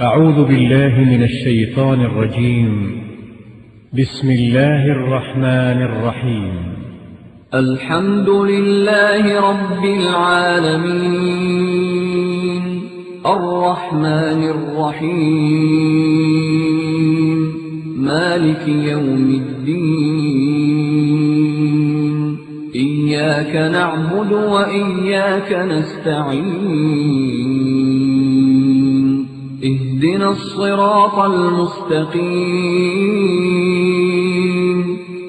أعوذ بالله من الشيطان الرجيم. بسم الله الرحمن الرحيم. الحمد لله رب العالمين الرحمن الرحيم مالك يوم الدين إياك نعبد وإياك نستعين اهدنا الصراط المستقيم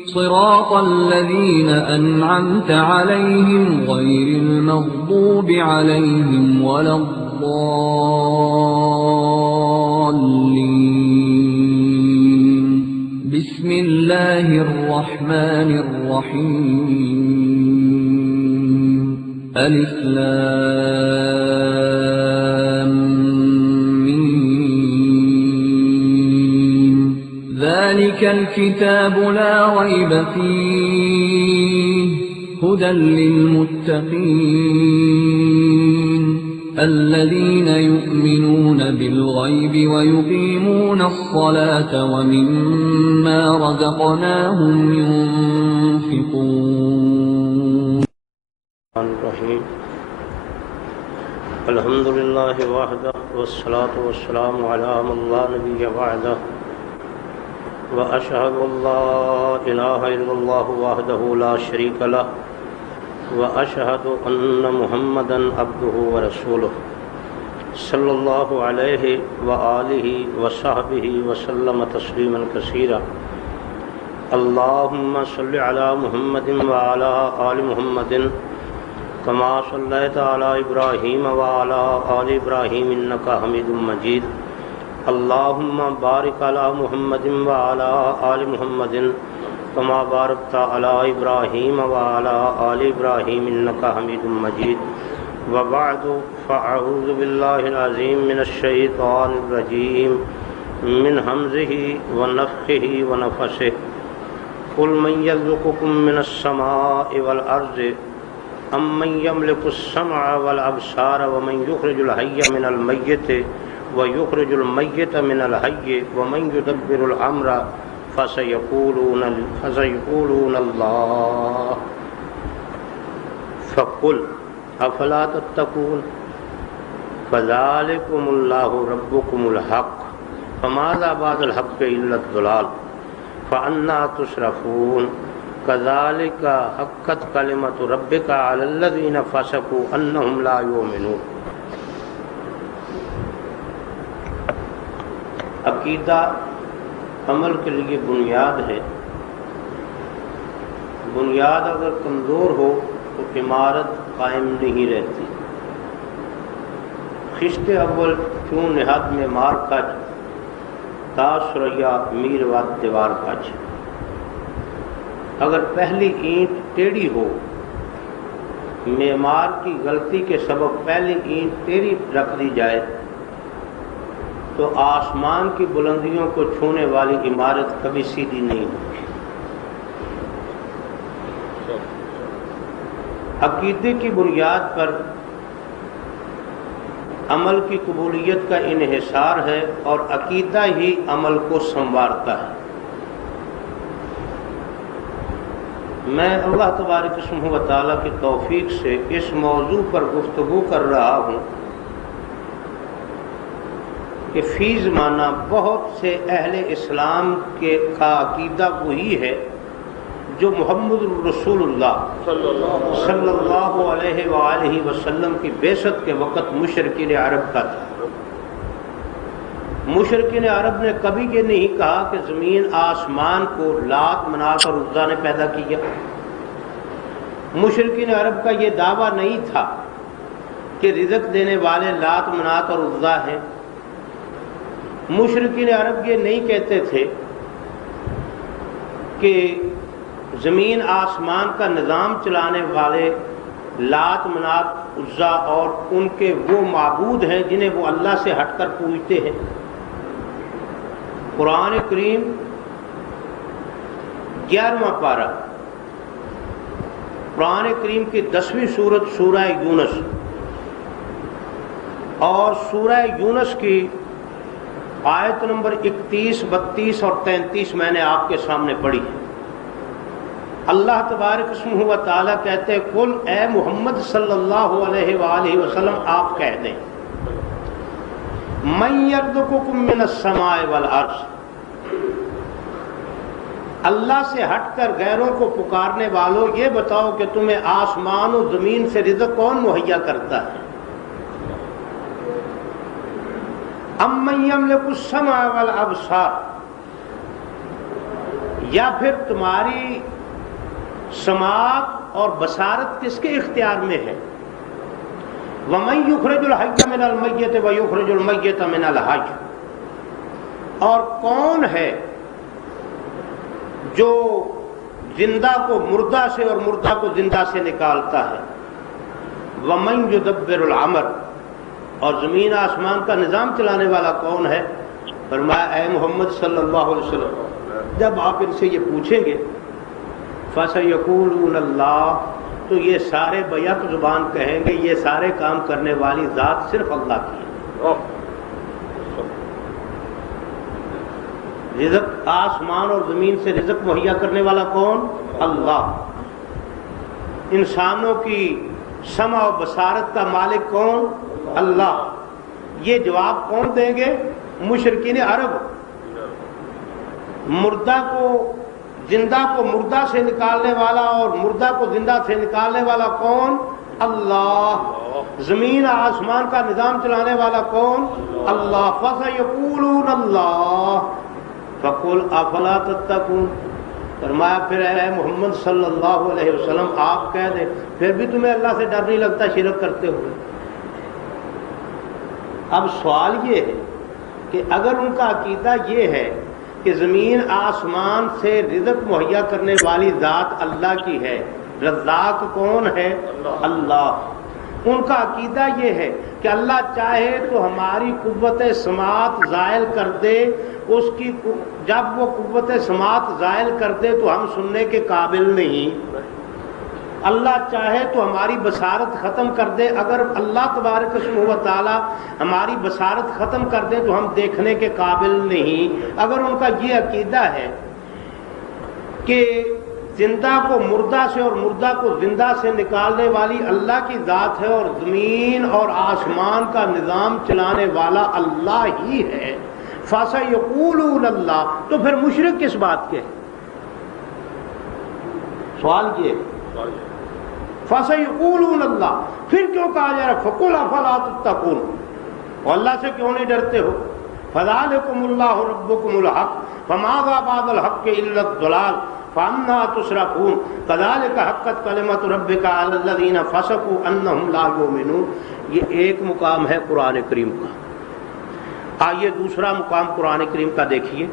صراط الذين أنعمت عليهم غير المغضوب عليهم ولا الضالين بسم الله الرحمن الرحيم ألف لام ذلك الكتاب لا ريب فيه هدى للمتقين الذين يؤمنون بالغيب ويقيمون الصلاة ومما رزقناهم ينفقون. الحمد لله وحده والصلاة والسلام على من لا نبي بعده وأشهد أن لا إله إلا الله وحده لا شريك له وأشهد أن محمدا عبده ورسوله صلى الله عليه وآله وصحبه وسلم تسليما كثيرا. اللهم صل على محمد وعلى آل محمد كما صليت على إبراهيم وعلى آل إبراهيم إنك حميد مجيد. اللهم بارك على محمد وعلى آل محمد كما باركت على إبراهيم وعلى آل إبراهيم إنك حميد مجيد. وبعد فأعوذ بالله العظيم من الشيطان الرجيم من همزه ونفخه ونفسه. قل من يرزقكم من السماء والأرض أمن يملك السمع والأبصار ومن يخرج الحي من الميت ويخرج الميت من الحي ومن يدبر الأمر فسيقولون الله فقل أفلا تتقون فذلكم الله ربكم الحق فماذا بعد الحق إلا الضلال فأنى تصرفون. كذلك حقت كلمة ربك على الذين فسقوا أنهم لا يؤمنون. عقیدہ عمل کے لیے بنیاد ہے. بنیاد اگر کمزور ہو تو عمارت قائم نہیں رہتی. خشت اول کیوں نہاد میں مار کج تا سریا میر واد دیوار کج. اگر پہلی اینٹ ٹیڑھی ہو، معمار کی غلطی کے سبب پہلی اینٹ ٹیڑھی رکھ دی جائے تو آسمان کی بلندیوں کو چھونے والی عمارت کبھی سیدھی نہیں ہوتی. عقیدے کی بنیاد پر عمل کی قبولیت کا انحصار ہے اور عقیدہ ہی عمل کو سنوارتا ہے. میں اللہ تبارک اسمہ و تعالیٰ کی توفیق سے اس موضوع پر گفتگو کر رہا ہوں کہ فی زمانہ بہت سے اہل اسلام کا عقیدہ وہی ہے جو محمد رسول اللہ صلی اللہ علیہ وآلہ وسلم کی بعثت کے وقت مشرکین عرب کا تھا. مشرکین عرب نے کبھی یہ نہیں کہا کہ زمین آسمان کو لات منات اور عزا نے پیدا کیا. مشرکین عرب کا یہ دعویٰ نہیں تھا کہ رزق دینے والے لات منات اور عزا ہیں. مشرکین عرب یہ نہیں کہتے تھے کہ زمین آسمان کا نظام چلانے والے لات منات عزا اور ان کے وہ معبود ہیں جنہیں وہ اللہ سے ہٹ کر پوجتے ہیں. قرآن کریم 11واں پارہ قرآن کریم کی 10ویں سورت سورہ یونس اور سورہ یونس کی آیت نمبر 31، 32 اور 33 میں نے آپ کے سامنے پڑھی ہے۔ اللہ تبارک اسمہ و تعالیٰ کہتے ہیں قل اے محمد صلی اللہ علیہ وآلہ وسلم آپ کہہ دیں من یرزقکم من السماء والارض، اللہ سے ہٹ کر غیروں کو پکارنے والوں یہ بتاؤ کہ تمہیں آسمان و زمین سے رزق کون مہیا کرتا ہے؟ امن یملک السمع والابصار، یا پھر تمہاری سماعت اور بصارت کس کے اختیار میں ہے؟ وَمَن يُخْرِجُ الْحَيَّ مِنَ الْمَيِّتِ وَيُخْرِجُ الْمَيِّتَ مِنَ الْحَيِّ، اور کون ہے جو زندہ کو مردہ سے اور مردہ کو زندہ سے نکالتا ہے؟ وَمَن يُدَبِّرُ الْأَمْرَ، اور زمین آسمان کا نظام چلانے والا کون ہے؟ فرمایا اے محمد صلی اللہ علیہ وسلم جب آپ ان سے یہ پوچھیں گے فَسَيَقُولُونَ اللَّهُ، تو یہ سارے بیک زبان کہیں گے یہ سارے کام کرنے والی ذات صرف اللہ کی ہے۔ رزق آسمان اور زمین سے رزق مہیا کرنے والا کون؟ اللہ۔ انسانوں کی سمع و بصارت کا مالک کون؟ اللہ۔ یہ جواب کون دیں گے؟ مشرکین عرب۔ مردہ کو زندہ کو مردہ سے نکالنے والا اور مردہ کو زندہ سے نکالنے والا کون؟ اللہ۔ زمین آسمان کا نظام چلانے والا کون؟ اللہ۔ فَسَيَقُولُونَ اللَّهُ فَقُلْ أَفَلَا تَتَّقُونَ، فرمایا پھر اے محمد صلی اللہ علیہ وسلم آپ کہہ دیں پھر بھی تمہیں اللہ سے ڈر نہیں لگتا شرک کرتے ہوئے؟ اب سوال یہ ہے کہ اگر ان کا عقیدہ یہ ہے کہ زمین آسمان سے رزق مہیا کرنے والی ذات اللہ کی ہے، رزاق کون ہے؟ اللہ۔ ان کا عقیدہ یہ ہے کہ اللہ چاہے تو ہماری قوت سماعت زائل کر دے، اس کی جب وہ قوت سماعت زائل کر دے تو ہم سننے کے قابل نہیں۔ اللہ چاہے تو ہماری بصارت ختم کر دے، اگر اللہ تبارک اسمہ و تعالی ہماری بصارت ختم کر دے تو ہم دیکھنے کے قابل نہیں۔ اگر ان کا یہ عقیدہ ہے کہ زندہ کو مردہ سے اور مردہ کو زندہ سے نکالنے والی اللہ کی ذات ہے اور زمین اور آسمان کا نظام چلانے والا اللہ ہی ہے، فَسَيَقُولُونَ اللَّهُ، تو پھر مشرک کس بات کے؟ سوال یہ فَسَيَقُولُونَ اللَّهُ، پھر کیوں کہا جا رہا فَقُلْ أَفَلَا تَتَّقُونَ، اور اللہ سے کیوں نہیں ڈرتے ہو؟ فَذَلِكُمُ اللَّهُ رَبُّكُمُ الْحَقُّ فَمَاذَا بَعْدَ الْحَقِّ إِلَّا الضَّلَالُ فَأَنَّىٰ تُصْرَفُونَ كَذَلِكَ حَقَّتْ كَلِمَةُ رَبِّكَ عَلَى الَّذِينَ فَسَقُوا أَنَّهُمْ لَا يُؤْمِنُونَ۔ یہ ایک مقام ہے قرآن کریم کا۔ آئیے دوسرا مقام قرآن کریم کا دیکھیے۔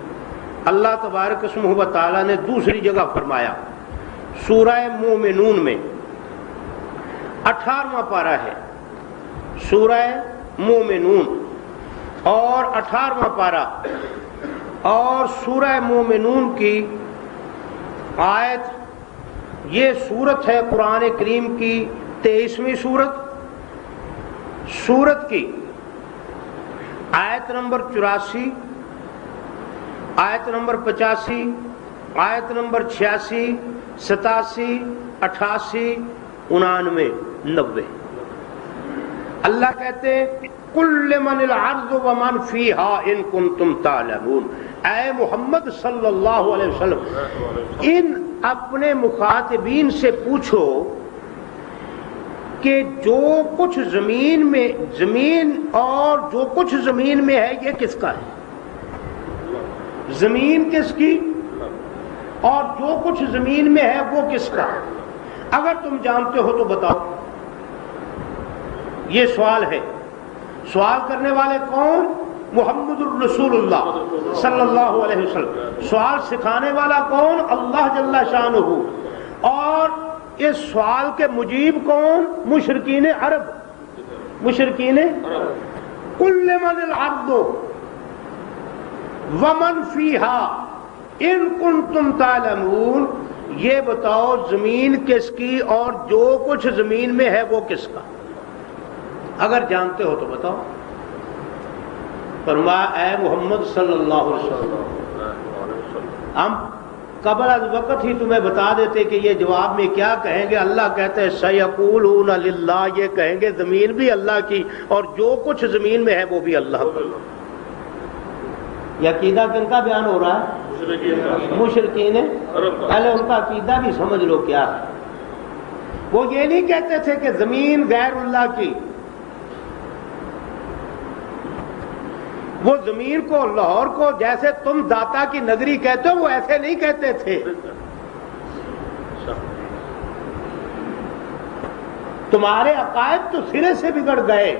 اللہ تبارک اسمہ و تعالیٰ نے دوسری جگہ فرمایا سورہ مومنون میں، 18واں پارہ ہے سورہ مومنون اور 18واں پارہ، اور سورہ مومنون کی آیت، یہ سورت ہے قرآن کریم کی 23ویں سورت کی آیت نمبر 84، آیت نمبر 85، آیت نمبر 86، 87، 88، 99، 90۔ اللہ کہتے ہیں قُلْ لِمَنِ الْأَرْضُ وَمَنْ فِيهَا إِن كُنتُمْ تَعْلَمُونَ، اے محمد صلی اللہ علیہ وسلم ان اپنے مخاطبین سے پوچھو کہ جو کچھ زمین اور جو کچھ زمین میں ہے یہ کس کا ہے؟ زمین کس کی اور جو کچھ زمین میں ہے وہ کس کا؟ اگر تم جانتے ہو تو بتاؤ۔ یہ سوال ہے۔ سوال کرنے والے کون؟ محمد الرسول اللہ صلی اللہ علیہ وسلم۔ سوال سکھانے والا کون؟ اللہ جل شانہ۔ اور اس سوال کے مجیب کون؟ مشرکین عرب۔ قُلْ لِمَنِ الْأَرْضُ وَمَنْ فِيهَا إِن كُنتُمْ تَعْلَمُونَ، یہ بتاؤ زمین کس کی اور جو کچھ زمین میں ہے وہ کس کا؟ اگر جانتے ہو تو بتاؤ۔ فرمایا اے محمد صلی اللہ علیہ وسلم، ہم قبل از وقت ہی تمہیں بتا دیتے کہ یہ جواب میں کیا کہیں گے۔ اللہ کہتے ہیں سیقولون للہ، یہ کہیں گے زمین بھی اللہ کی اور جو کچھ زمین میں ہے وہ بھی اللہ کا۔ یہ عقیدہ کن کا بیان ہو رہا ہے؟ مشرکین پہلے ان کا عقیدہ بھی سمجھ لو کیا ہے۔ وہ یہ نہیں کہتے تھے کہ زمین غیر اللہ کی، وہ زمین کو لاہور کو جیسے تم داتا کی نگری کہتے ہو وہ ایسے نہیں کہتے تھے۔ تمہارے عقائد تو سرے سے بگڑ گئے۔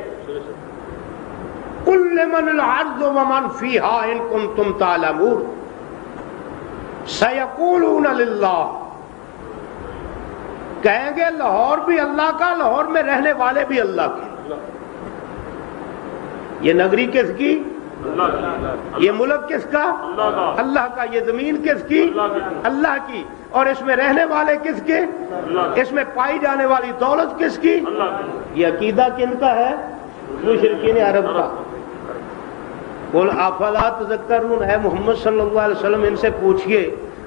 قل لمن الارض ومن فیہا ان کنتم تعلمون سیقولون للہ، کہیں گے لاہور بھی اللہ کا، لاہور میں رہنے والے بھی اللہ کے۔ یہ نگری کس کی؟ یہ ملک کس کا؟ اللہ کا۔ یہ زمین کس کی؟ اللہ کی۔ اور اس میں رہنے والے کس کے؟ اس میں پائی جانے والی دولت کس کی؟ یہ عقیدہ کن کا ہے؟ مشرکین عرب کا۔ قل افلا تذکرون، اے محمد صلی اللہ علیہ وسلم ان سے پوچھئے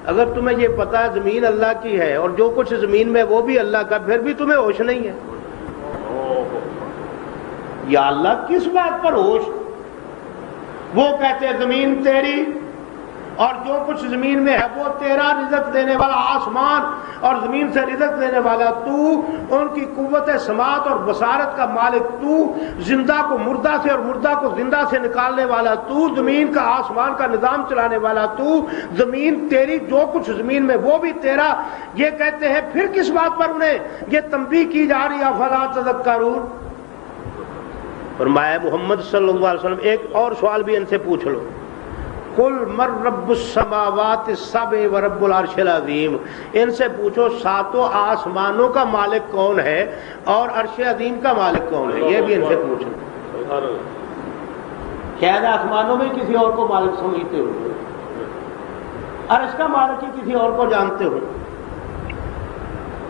اگر تمہیں یہ پتا ہے زمین اللہ کی ہے اور جو کچھ زمین میں وہ بھی اللہ کا، پھر بھی تمہیں ہوش نہیں ہے؟ یا اللہ کس بات پر ہوش؟ وہ کہتے ہیں زمین تیری اور جو کچھ زمین میں ہے وہ تیرا، رزق دینے والا آسمان اور زمین سے رزق دینے والا تو، ان کی قوت سماعت اور بصارت کا مالک تو، زندہ کو مردہ سے اور مردہ کو زندہ سے نکالنے والا تو، زمین کا آسمان کا نظام چلانے والا تو، زمین تیری، جو کچھ زمین میں وہ بھی تیرا۔ یہ کہتے ہیں پھر کس بات پر انہیں یہ تنبیہ کی جا رہی ہے افلا تذکرون؟ فرمایا محمد صلی اللہ علیہ وسلم ایک اور سوال بھی ان سے پوچھ لو۔ قل من رب السماوات السبع ورب العرش العظیم، ان سے پوچھو ساتوں آسمانوں کا مالک کون ہے اور عرش عظیم کا مالک کون ہے؟ یہ بھی ان سے پوچھو۔ شاید آسمانوں میں کسی اور کو مالک سمجھتے ہو، عرش کا مالک ہی کسی اور کو جانتے ہو۔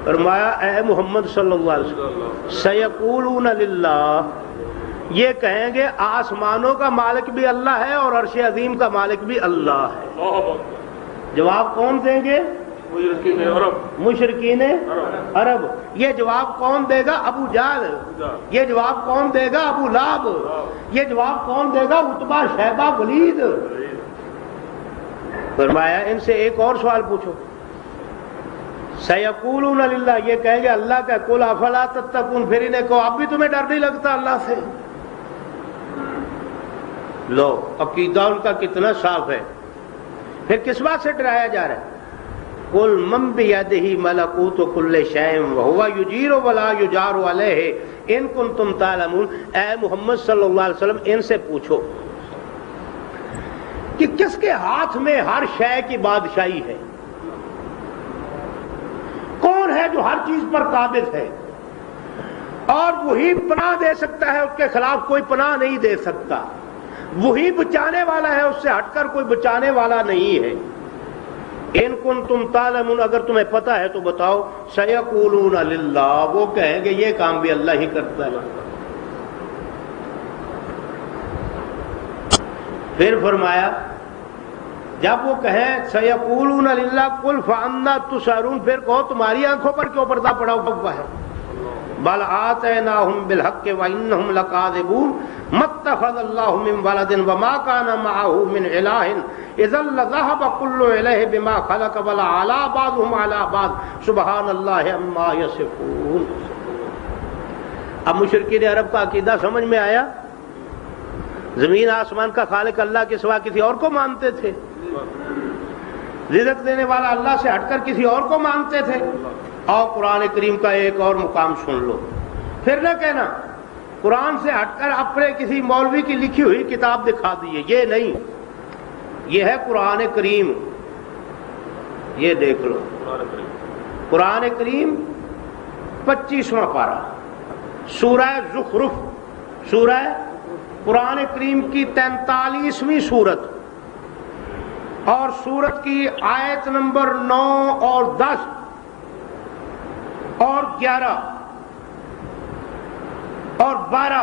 فرمایا اے محمد صلی اللہ علیہ وسلم سیقولون للہ، یہ کہیں گے آسمانوں کا مالک بھی اللہ ہے اور عرش عظیم کا مالک بھی اللہ ہے۔ جواب کون دیں گے؟ مشرکین عرب۔ یہ جواب کون دے گا؟ ابو جہل۔ یہ جواب کون دے گا؟ ابو لہب۔ یہ جواب کون دے گا؟ عتبہ، شیبہ، ولید۔ فرمایا ان سے ایک اور سوال پوچھو۔ سیقولون للہ، یہ کہیں گے اللہ کا۔ قل افلا تتقون، پھر انہیں کہو اب بھی تمہیں ڈر نہیں لگتا اللہ سے؟ لو عقیدہ ان کا کتنا صاف ہے۔ پھر کس بات سے ڈرایا جا رہا ہے؟ قل من بیدہ ملکوت کل شیء وہو یجیر ولا یجار علیہ ان کنتم تعلمون، اے محمد صلی اللہ علیہ وسلم ان سے پوچھو کہ کس کے ہاتھ میں ہر شے کی بادشاہی ہے؟ کون ہے جو ہر چیز پر قابض ہے اور وہی پناہ دے سکتا ہے، اس کے خلاف کوئی پناہ نہیں دے سکتا، وہی بچانے والا ہے، اس سے ہٹ کر کوئی بچانے والا نہیں ہے۔ ان کنتم تعلمون، اگر تمہیں پتا ہے تو بتاؤ۔ سیقولون للہ، وہ کہیں گے یہ کام بھی اللہ ہی کرتا ہے۔ پھر فرمایا جب وہ کہیں سیقولون للہ قل فانا تبصرون، پھر کہو تمہاری آنکھوں پر کیوں پردہ پڑا ہوا ہے؟ بل آتیناہم بالحق وانہم لکاذبون ما اتخذ اللہ من ولد وما کان معہ من الہ اذا لذہب کل الہ بما خلق ولعلا بعضهم علی بعض سبحان اللہ عما یصفون۔ اب مشرکین عرب کا عقیدہ سمجھ میں آیا؟ زمین آسمان کا خالق اللہ کے سوا کسی اور کو مانتے تھے، رزق دینے والا اللہ سے ہٹ کر کسی اور کو مانتے تھے۔ اور قرآن کریم کا ایک اور مقام سن لو، پھر نہ کہنا قرآن سے ہٹ کر اپنے کسی مولوی کی لکھی ہوئی کتاب دکھا دیے، یہ نہیں، یہ ہے قرآن کریم۔ یہ دیکھ لو قرآن کریم 25واں پارہ، سورہ زخرف، سورہ قرآن کریم کی 43ویں سورت اور سورت کی آیت نمبر 9 اور 10 اور 11 اور 12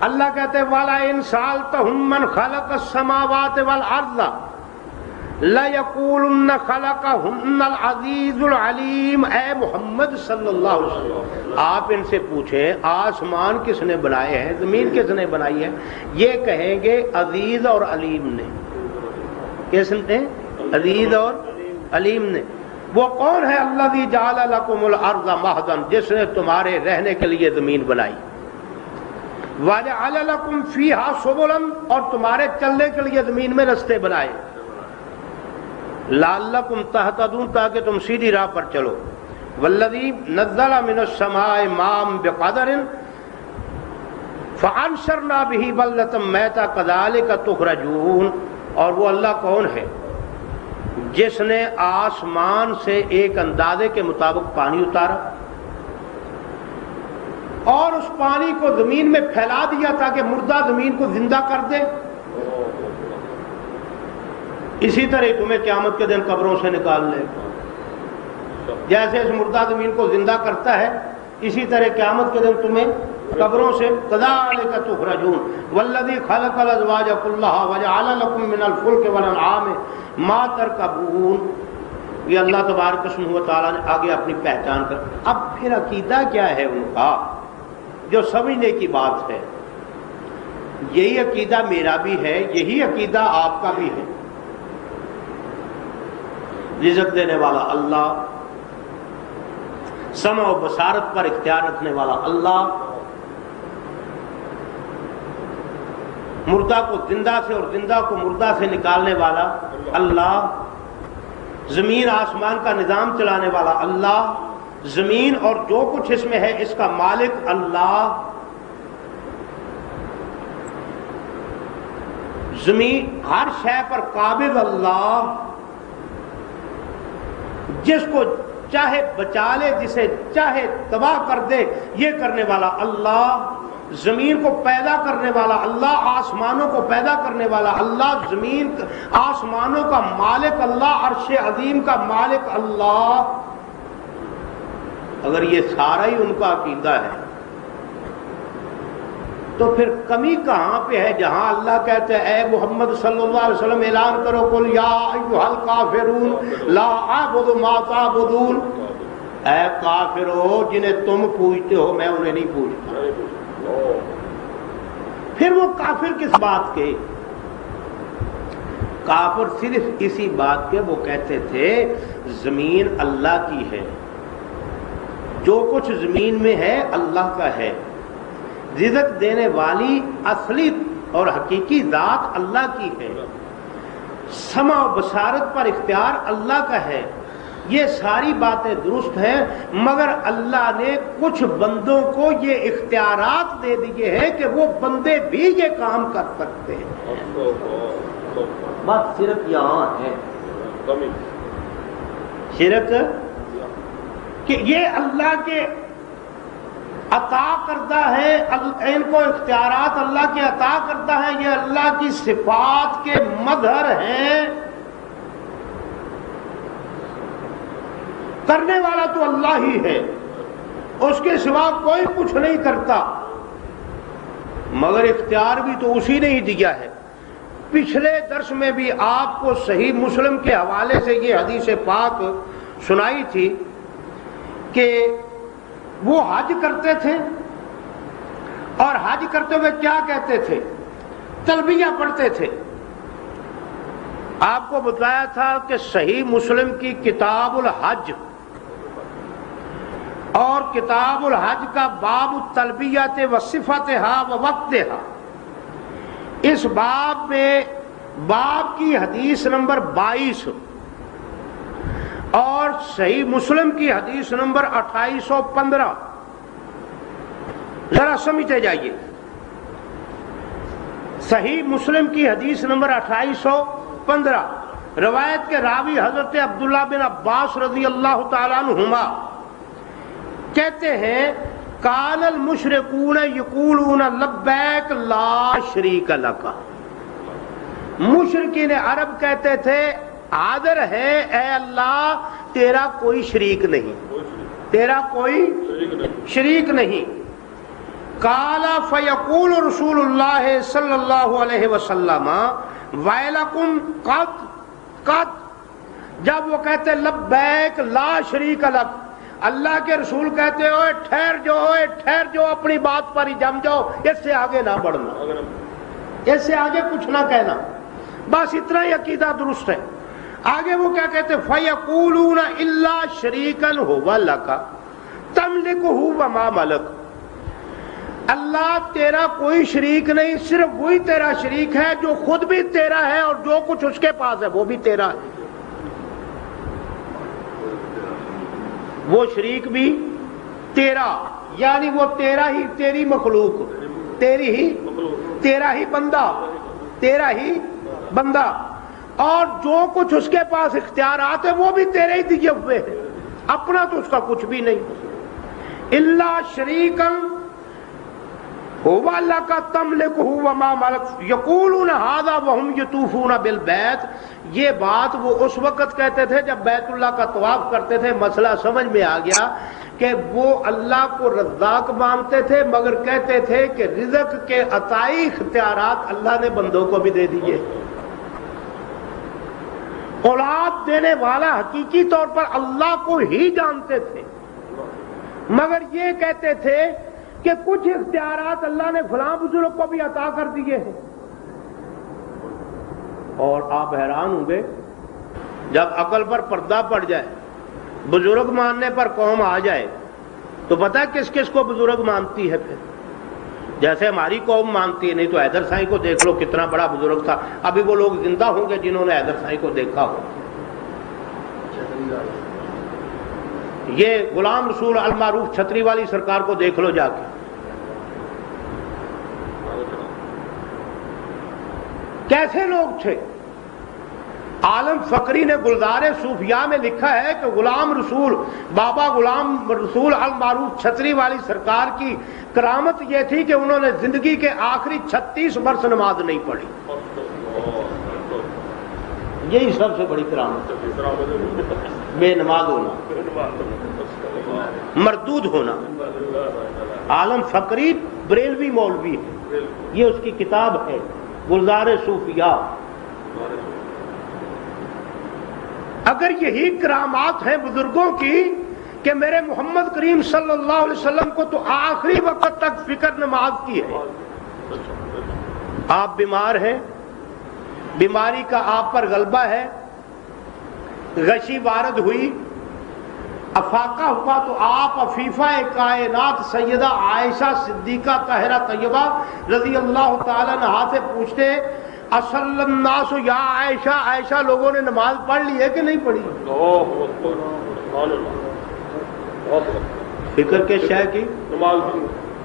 اللہ کہتے ہیں وَلَئِن سَأَلْتَهُم مَّنْ خَلَقَ السَّمَاوَاتِ وَالْأَرْضَ لَيَقُولُنَّ خَلَقَهُنَّ الْعَزِيزُ الْعَلِيمُ۔ اے محمد صلی اللہ علیہ وسلم آپ ان سے پوچھیں آسمان کس نے بنائے ہیں، زمین کس نے بنائی ہے، یہ کہیں گے عزیز اور علیم نے۔ کس نے؟ عزیز اور علیم نے۔ وہ کون ہے؟ الذی جعل لکم الارض مہدا، جس نے تمہارے رہنے کے لیے زمین بنائی، وجعل لکم فیہا سبلا، اور تمہارے چلنے کے لیے زمین میں رستے بنائے، لعلکم تہتدون، تاکہ تم سیدھی راہ پر چلو، والذی نزل من السماء ماء بقدر فانشرنا به بلدۃ میتا کذالک تخرجون۔ اور وہ اللہ کون ہے جس نے آسمان سے ایک اندازے کے مطابق پانی اتارا اور اس پانی کو زمین میں پھیلا دیا تاکہ مردہ زمین کو زندہ کر دے، اسی طرح تمہیں قیامت کے دن قبروں سے نکال لے گا۔ جیسے اس مردہ زمین کو زندہ کرتا ہے اسی طرح قیامت کے دن تمہیں قبروں سے کذالک تخرجون۔ والذی خلق الازواج کلھا وجعل لکم من الفلک والانعام ما ترکبون۔ یہ اللہ تبارک و تعالیٰ نے آگے اپنی پہچان کر، اب پھر عقیدہ کیا ہے ان کا جو سمجھنے کی بات ہے۔ یہی عقیدہ میرا بھی ہے، یہی عقیدہ آپ کا بھی ہے۔ رزق دینے والا اللہ، سمع و بصارت پر اختیار رکھنے والا اللہ، مردہ کو زندہ سے اور زندہ کو مردہ سے نکالنے والا اللہ، زمین آسمان کا نظام چلانے والا اللہ، زمین اور جو کچھ اس میں ہے اس کا مالک اللہ، زمین ہر شے پر قابض اللہ، جس کو چاہے بچا لے جسے چاہے تباہ کر دے یہ کرنے والا اللہ، زمین کو پیدا کرنے والا اللہ، آسمانوں کو پیدا کرنے والا اللہ، زمین آسمانوں کا مالک اللہ، عرش عظیم کا مالک اللہ۔ اگر یہ سارا ہی ان کا عقیدہ ہے تو پھر کمی کہاں پہ ہے جہاں اللہ کہتے ہیں اے محمد صلی اللہ علیہ وسلم اعلان کرو قل یا ایھا الکافرون لا اعبد ما تعبدون، اے کافرو جنہیں تم پوجتے ہو میں انہیں نہیں پوجتا۔ پھر وہ کافر کس بات کے؟ کافر صرف اسی بات کے، وہ کہتے تھے زمین اللہ کی ہے، جو کچھ زمین میں ہے اللہ کا ہے، رزق دینے والی اصلی اور حقیقی ذات اللہ کی ہے، سمع و بصارت پر اختیار اللہ کا ہے، یہ ساری باتیں درست ہیں، مگر اللہ نے کچھ بندوں کو یہ اختیارات دے دیے ہیں کہ وہ بندے بھی یہ کام کر سکتے ہیں۔ بات صرف یہاں ہے، شرک کہ یہ اللہ کے عطا کرتا ہے، ان کو اختیارات اللہ کے عطا کرتا ہے، یہ اللہ کی صفات کے مظہر ہیں، کرنے والا تو اللہ ہی ہے، اس کے سوا کوئی کچھ نہیں کرتا، مگر اختیار بھی تو اسی نے ہی دیا ہے۔ پچھلے درس میں بھی آپ کو صحیح مسلم کے حوالے سے یہ حدیث پاک سنائی تھی کہ وہ حج کرتے تھے اور حج کرتے ہوئے کیا کہتے تھے؟ تلبیہ پڑھتے تھے۔ آپ کو بتایا تھا کہ صحیح مسلم کی کتاب الحج اور کتاب الحج کا باب التلبیۃ وصفتھا ووقتھا، اس باب میں باب کی حدیث نمبر 22 اور صحیح مسلم کی حدیث نمبر 2815 ذرا سمجھتے جائیے۔ صحیح مسلم کی حدیث نمبر 2815 روایت کے راوی حضرت عبداللہ بن عباس رضی اللہ تعالیٰ عنہما کہتے ہیں کان المشرکون یقولون لبیک لا شریک لک، مشرکین عرب کہتے تھے حاضر ہے اے اللہ تیرا کوئی شریک نہیں، تیرا کوئی شریک نہیں، قال فیقول رسول اللہ صلی اللہ علیہ وسلم ویلکم قد جب وہ کہتے لبیک لا شریک لک، اللہ کے رسول کہتے ہوئے ٹھہر جو اپنی بات پر ہی جم جاؤ، اس سے آگے نہ بڑھنا، اس سے آگے کچھ نہ کہنا، بس اتنا ہی عقیدہ درست ہے۔ آگے وہ کیا کہتے فَيَقُولُونَ إِلَّا شَرِيكًا هُوَ لَكَ تَمْلِكُهُ وَمَا مَلَكَ، اللہ تیرا کوئی شریک نہیں، صرف وہی تیرا شریک ہے جو خود بھی تیرا ہے اور جو کچھ اس کے پاس ہے وہ بھی تیرا ہے، وہ شریک بھی تیرا، یعنی وہ تیرا ہی، تیری مخلوق، تیرا ہی بندہ، اور جو کچھ اس کے پاس اختیارات ہیں وہ بھی تیرے ہی دیے ہوئے ہیں، اپنا تو اس کا کچھ بھی نہیں۔ الا شریکا هو لك تملكه وما ملك یقولون هذا وهم يطوفون بالبيت، یہ بات وہ اس وقت کہتے تھے جب بیت اللہ کا طواف کرتے تھے، مسئلہ سمجھ میں آ گیا کہ وہ اللہ کو رزاق مانتے تھے مگر کہتے تھے کہ رزق کے عطائی اختیارات اللہ نے بندوں کو بھی دے دیے، اولاد دینے والا حقیقی طور پر اللہ کو ہی جانتے تھے، مگر یہ کہتے تھے کہ کچھ اختیارات اللہ نے فلاں بزرگ کو بھی عطا کر دیے ہیں۔ اور آپ حیران ہوں گے جب عقل پر پردہ پڑ جائے، بزرگ ماننے پر قوم آ جائے تو پتہ ہے کس کس کو بزرگ مانتی ہے؟ پھر جیسے ہماری قوم مانتی ہے، نہیں تو حیدر سائیں کو دیکھ لو کتنا بڑا بزرگ تھا، ابھی وہ لوگ زندہ ہوں گے جنہوں نے حیدر سائیں کو دیکھا ہو۔ یہ غلام رسول المعروف چھتری والی سرکار کو دیکھ لو جا کے، کیسے لوگ تھے۔ عالم فقری نے گلزار صوفیاء میں لکھا ہے کہ غلام رسول، بابا غلام رسول المعروف چھتری والی سرکار کی کرامت یہ تھی کہ انہوں نے زندگی کے آخری 36 برس نماز نہیں پڑھی، یہی سب سے بڑی کرامت، بے نماز ہونا، مردود ہونا۔ عالم فقری بریلوی مولوی ہے، یہ اس کی کتاب ہے گلزار صوفیاء۔ اگر یہی کرامات ہیں بزرگوں کی کہ میرے محمد کریم صلی اللہ علیہ وسلم کو تو آخری وقت تک فکر نماز کی ہے، آپ بیمار ہیں، بیماری کا آپ پر غلبہ ہے، غشی وارد ہوئی، افاقہ ہوا، تو آپ عفیفہ کائنات سیدہ عائشہ صدیقہ طاہرہ طیبہ رضی اللہ تعالیٰ عنہا سے پوچھتے اصل الناس یا عائشہ، عائشہ لوگوں نے نماز پڑھ لی ہے کہ نہیں پڑھی؟ فکر کس شے کی؟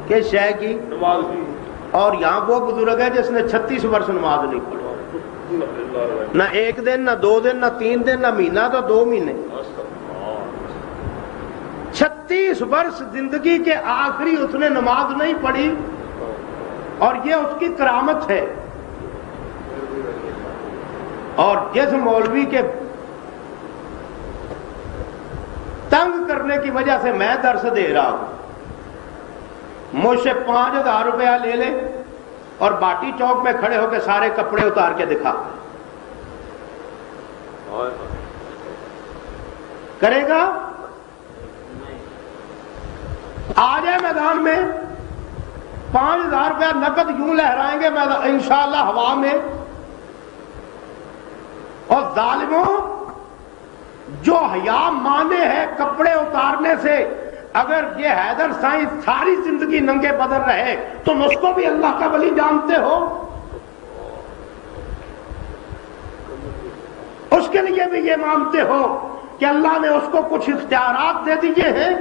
کس شے کی؟ اور یہاں وہ بزرگ ہے جس نے 36 برس نماز نہیں پڑھی، نہ ایک دن، نہ 2 دن، نہ 3 دن، نہ مہینہ، تو 2 مہینے، 36 برس زندگی کے آخری اس نے نماز نہیں پڑھی، اور یہ اس کی کرامت ہے۔ اور جس مولوی کے تنگ کرنے کی وجہ سے میں درس دے رہا ہوں، مجھ سے 5000 روپیہ لے لے اور باٹی چوک میں کھڑے ہو کے سارے کپڑے اتار کے دکھا، کرے گا؟ آ جائے میدان میں، 5000 روپیہ نقد یوں لہرائیں گے انشاءاللہ ہوا میں۔ اور ظالموں، جو حیا مانے ہے کپڑے اتارنے سے، اگر یہ حیدر سائیں ساری زندگی ننگے بدن رہے تم اس کو بھی اللہ کا ولی جانتے ہو؟ اس کے لیے بھی یہ مانتے ہو کہ اللہ نے اس کو کچھ اختیارات دے دیے ہیں؟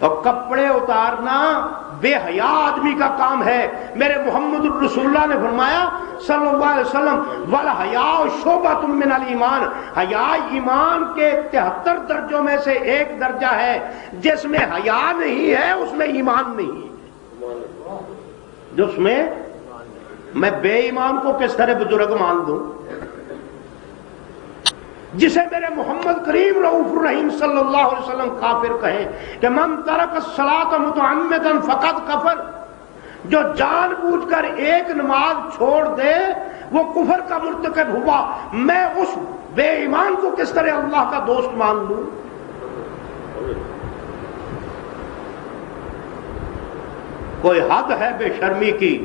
اور کپڑے اتارنا بے حیا آدمی کا کام ہے۔ میرے محمد الرسول اللہ نے فرمایا صلی اللہ علیہ وسلم والحیاء شعبۃ من الایمان، حیا ایمان کے 73 درجوں میں سے ایک درجہ ہے، جس میں حیا نہیں ہے اس میں ایمان نہیں ہے۔ جس میں بے ایمان کو کس طرح بزرگ مان دوں؟ جسے میرے محمد کریم رؤوف الرحیم صلی اللہ علیہ وسلم کافر کہیں کہ من ترک الصلاۃ متعمدا فقد کفر، جو جان بوجھ کر ایک نماز چھوڑ دے وہ کفر کا مرتکب ہوا، میں اس بے ایمان کو کس طرح اللہ کا دوست مان لوں؟ کوئی حد ہے بے شرمی کی؟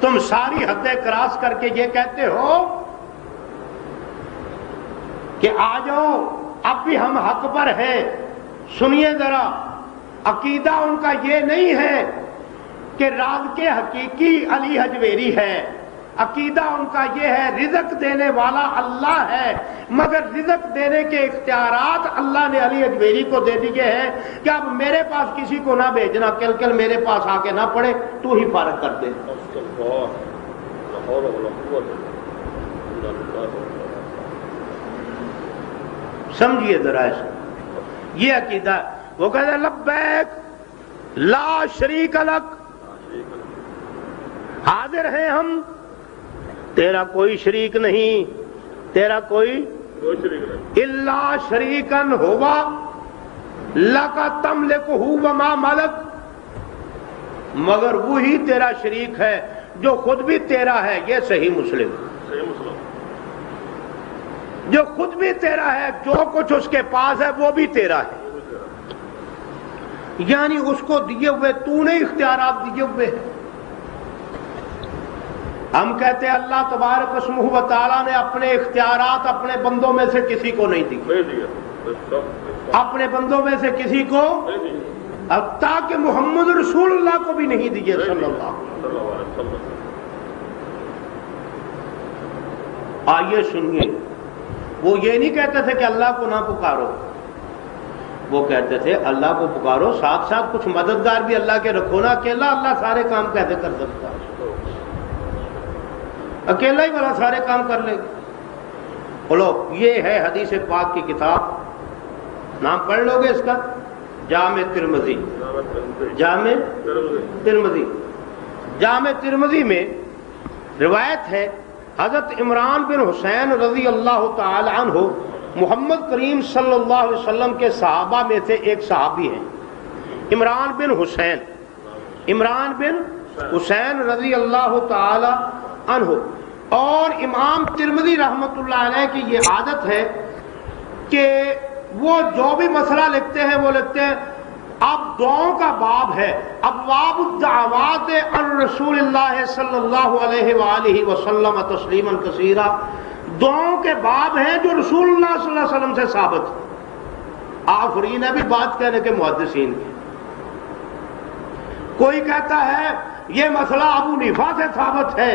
تم ساری حدیں کراس کر کے یہ کہتے ہو کہ آ جاؤ اب بھی ہم حق پر ہیں۔ سنیے ذرا، عقیدہ ان کا یہ نہیں ہے کہ رازق حقیقی علی حجویری ہے، عقیدہ ان کا یہ ہے رزق دینے والا اللہ ہے، مگر رزق دینے کے اختیارات اللہ نے علی حجویری کو دے دیے ہیں کہ اب میرے پاس کسی کو نہ بھیجنا، کل میرے پاس آ کے نہ پڑے، تو ہی فارغ کر دے۔ سمجھیے ذرا ایسا، یہ عقیدہ وہ کہتے ہیں لبیک لا شریک لک، حاضر ہیں ہم، تیرا کوئی شریک نہیں، تیرا کوئی الا شریکن ہوا لکا تملکہ وما ملک، مگر وہی تیرا شریک ہے جو خود بھی تیرا ہے۔ یہ صحیح مسلم، جو خود بھی تیرا ہے، جو کچھ اس کے پاس ہے وہ بھی تیرا ہے، یعنی اس کو دیے ہوئے تو نے اختیارات دیے ہوئے ہیں۔ ہم کہتے ہیں اللہ تبارک اسمہ و تعالیٰ نے اپنے اختیارات اپنے بندوں میں سے کسی کو نہیں دیے، اپنے بندوں میں سے کسی کو، تاکہ محمد رسول اللہ کو بھی نہیں دیے صلی اللہ علیہ وسلم۔ آئیے سنیے، وہ یہ نہیں کہتے تھے کہ اللہ کو نہ پکارو، وہ کہتے تھے اللہ کو پکارو، ساتھ ساتھ کچھ مددگار بھی اللہ کے رکھو نا، اکیلا اللہ سارے کام کیسے کر سکتا ہے؟ اکیلا ہی والا سارے کام کر لے گا۔ بولو، یہ ہے حدیث پاک کی کتاب، نام پڑھ لو گے اس کا، جامع ترمذی، جامع ترمذی۔ جامع ترمذی میں روایت ہے حضرت عمران بن حسین رضی اللہ تعالی عنہ محمد کریم صلی اللہ علیہ وسلم کے صحابہ میں سے ایک صحابی ہیں، عمران بن حسین، عمران بن حسین رضی اللہ تعالی عنہ۔ اور امام ترمذی رحمۃ اللہ علیہ کی یہ عادت ہے کہ وہ جو بھی مسئلہ لکھتے ہیں وہ لکھتے ہیں، اب دعاؤں کا باب ہے، ابواب الدعوات عن رسول اللہ صلی اللہ علیہ وآلہ وسلم تسلیما کثیرا، دعاؤں کے باب ہیں جو رسول اللہ صلی اللہ علیہ وسلم سے ثابت ہے۔ آفرین ہے بھی بات کہنے کے محدثین کی۔ کوئی کہتا ہے یہ مسئلہ ابو حنیفہ سے ثابت ہے،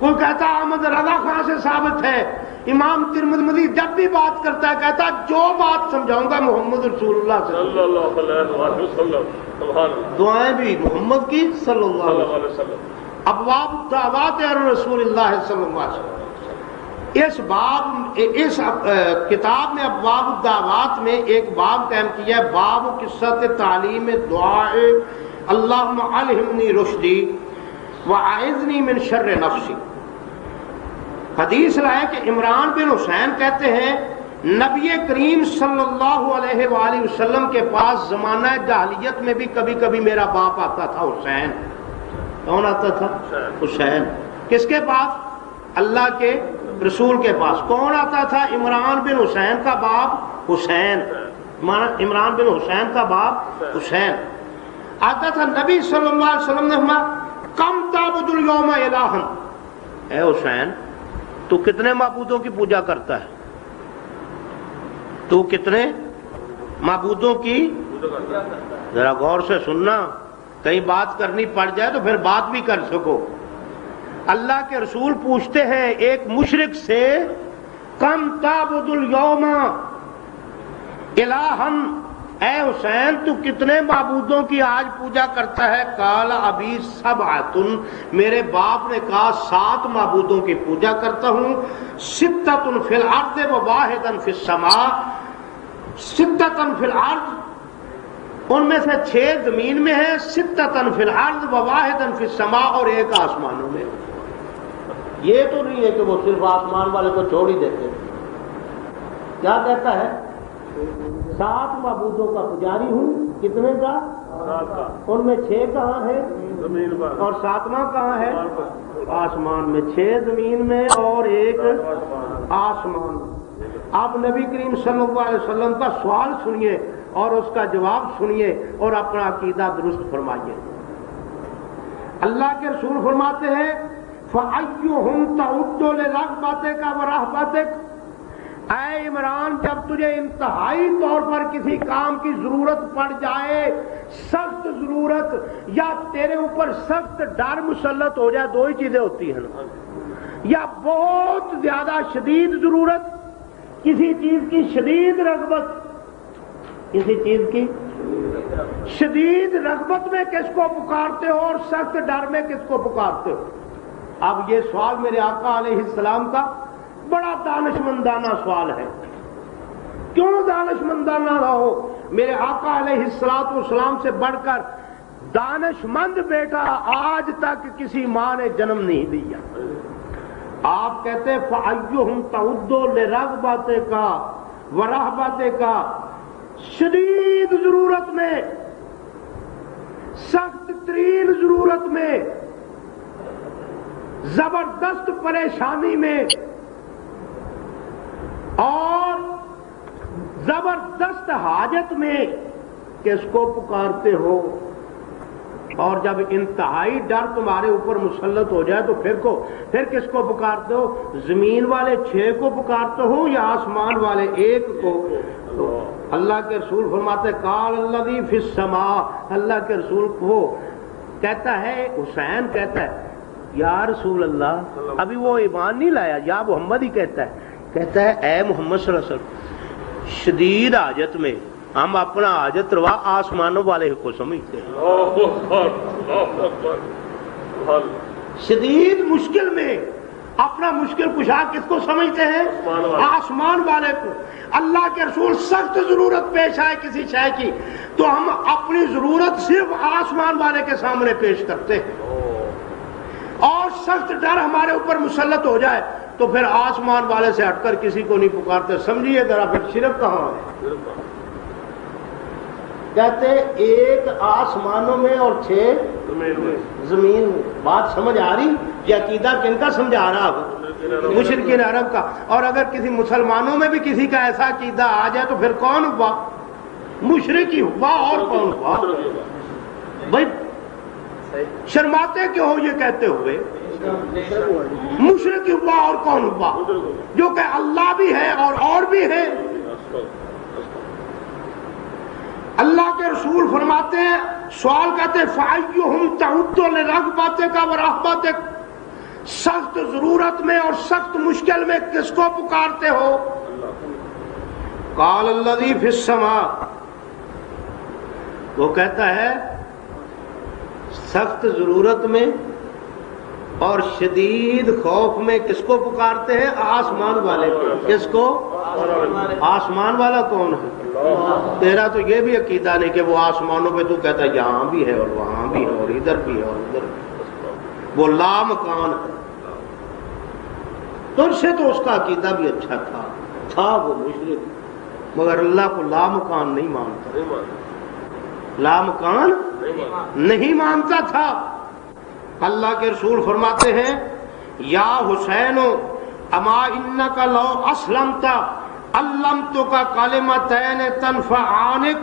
کوئی کہتا ہے احمد رضا خان سے ثابت ہے۔ امام ترمذی جب بھی بات کرتا ہے کہتا ہے جو بات سمجھاؤں گا محمد رسول اللہ صلی اللہ علیہ وسلم، دعائیں بھی محمد کی صلی اللہ علیہ وسلم، ابواب الدعوات عن رسول اللہ صلی اللہ علیہ وسلم۔ اس باب، اس کتاب میں ابواب الدعوات میں ایک باب قائم کیا ہے، باب قصۃ تعلیم دعاء اللہم الہمنی رشدی وَأَعِذْنِي مِنْ شَرِّ نَفْسِي۔ حدیث لائے کہ عمران بن حسین کہتے ہیں نبی کریم صلی اللہ علیہ وآلہ وسلم کے پاس زمانہ جاہلیت میں بھی کبھی کبھی میرا باپ آتا تھا حسین۔ کون آتا تھا؟ حسین۔ کس کے پاس؟ اللہ کے رسول کے پاس۔ کون آتا تھا؟ عمران بن حسین کا باپ حسین، عمران بن حسین کا باپ حسین آتا تھا۔ نبی صلی اللہ علیہ وسلم نے فرمایا کم تعبد اليوم الہا، اے حسین تو کتنے معبودوں کی پوجا کرتا ہے؟ تو کتنے معبودوں کی؟ ذرا غور سے سننا، کہیں بات کرنی پڑ جائے تو پھر بات بھی کر سکو۔ اللہ کے رسول پوچھتے ہیں ایک مشرک سے، کم تعبد اليوم الہا، اے حسین تو کتنے معبودوں کی آج پوجا کرتا ہے؟ قال ابی سبعۃ، میرے باپ نے کہا 7 معبودوں کی پوجا کرتا ہوں، ستۃ فی الارض وواحد فی السماء، ستۃ فی الارض ان میں سے 6 زمین میں ہیں، ستۃ فی الارض وواحد فی السماء، اور ایک آسمانوں میں۔ یہ تو نہیں ہے کہ وہ صرف آسمان والے کو چھوڑ ہی دیتے، کیا کہتا ہے؟ 7 معبودوں کا پجاری ہوں. کتنے کا؟ 7 کا. ان میں 6 کہاں ہے؟ زمین پر. اور 7واں کہاں ہے؟ آسمان پر. آسمان میں. 6 زمین میں اور 1 آسمان میں. آپ نبی کریم صلی اللہ علیہ وسلم کا سوال سنیے اور اس کا جواب سنیے اور اپنا عقیدہ درست فرمائیے. اللہ کے رسول فرماتے ہیں فَأَيُّهُمْ تَعُدُّ لِرَغْبَتِكَ وَرَهْبَتِكَ. اے عمران، جب تجھے انتہائی طور پر کسی کام کی ضرورت پڑ جائے، سخت ضرورت یا تیرے اوپر سخت ڈر مسلط ہو جائے، 2 ہی چیزیں ہوتی ہیں نا، یا بہت زیادہ شدید ضرورت، کسی چیز کی شدید رغبت، کسی چیز کی شدید رغبت میں کس کو پکارتے ہو اور سخت ڈر میں کس کو پکارتے ہو؟ اب یہ سوال میرے آقا علیہ السلام کا بڑا دانشمندانہ سوال ہے. کیوں دانشمندانہ نہ ہو؟ میرے آقا علیہ السلام سے بڑھ کر دانشمند بیٹا آج تک کسی ماں نے جنم نہیں دیا. آپ کہتے ہیں فَأَيُّهُمْ تَعُدُّ لِرَغْبَتِكَ وَرَهْبَتِكَ. شدید ضرورت میں، سخت ترین ضرورت میں، زبردست پریشانی میں اور زبردست حاجت میں کس کو پکارتے ہو؟ اور جب انتہائی ڈر تمہارے اوپر مسلط ہو جائے تو پھر کس کو پکارتے ہو؟ زمین والے 6 کو پکارتے ہو یا آسمان والے 1 کو؟ اللہ کے رسول فرماتے قال الذی فی السماء. اللہ کے رسول کو کہتا ہے، حسین کہتا ہے یا رسول اللہ، ابھی وہ ایمان نہیں لایا، یا محمد ہی کہتا ہے اے محمد صلی اللہ علیہ وسلم، شدید حاجت میں ہم اپنا حاجت روا آسمانوں والے کو سمجھتے ہیں. شدید مشکل میں اپنا مشکل کشا کس کو سمجھتے ہیں؟ آسمان والے کو. اللہ کے رسول سخت ضرورت پیش آئے کسی شے کی تو ہم اپنی ضرورت صرف آسمان والے کے سامنے پیش کرتے ہیں، اور سخت ڈر ہمارے اوپر مسلط ہو جائے تو پھر آسمان والے سے ہٹ کر کسی کو نہیں پکارتے. سمجھیے ذرا پھر شرک کہاں ہے؟ کہتے 1 آسمانوں میں اور 6 زمین میں. بات سمجھ آ رہی؟ یہ عقیدہ کن کا سمجھا رہا ہو؟ مشرکین عرب کا. اور اگر کسی مسلمانوں میں بھی کسی کا ایسا عقیدہ آ جائے تو پھر کون ہوا؟ مشرک ہی ہوا. اور کون ہوا؟ بھائی شرماتے کیوں ہو یہ کہتے ہوئے؟ مشرک ہوا. اور کون ہوا؟ جو کہ اللہ بھی ہے اور بھی ہے. اللہ کے رسول فرماتے ہیں، سوال کہتے ہیں فَأَيُّهُمْ تَعُدُّ لِرَغْبَتِكَ وَرَهْبَتِكَ. سخت ضرورت میں اور سخت مشکل میں کس کو پکارتے ہو؟ قال الذی فی السماء. وہ کہتا ہے سخت ضرورت میں اور شدید خوف میں کس کو پکارتے ہیں؟ آسمان والے کو. کس کو؟ آسمان والا کون ہے؟ تیرا تو یہ بھی عقیدہ نہیں کہ وہ آسمانوں پہ تو کہتا ہے یہاں بھی ہے اور وہاں بھی ہے اور ادھر بھی ہے اور ادھر بھی. وہ لامکان ہے. تجھ سے تو اس کا عقیدہ بھی اچھا تھا وہ مشرک، مگر اللہ کو لامکان نہیں مانتا، لامکان نہیں مانتا تھا. اللہ کے رسول فرماتے ہیں یا حسین اما انک لو اسلمت علمتک کلمتین تنفعانک.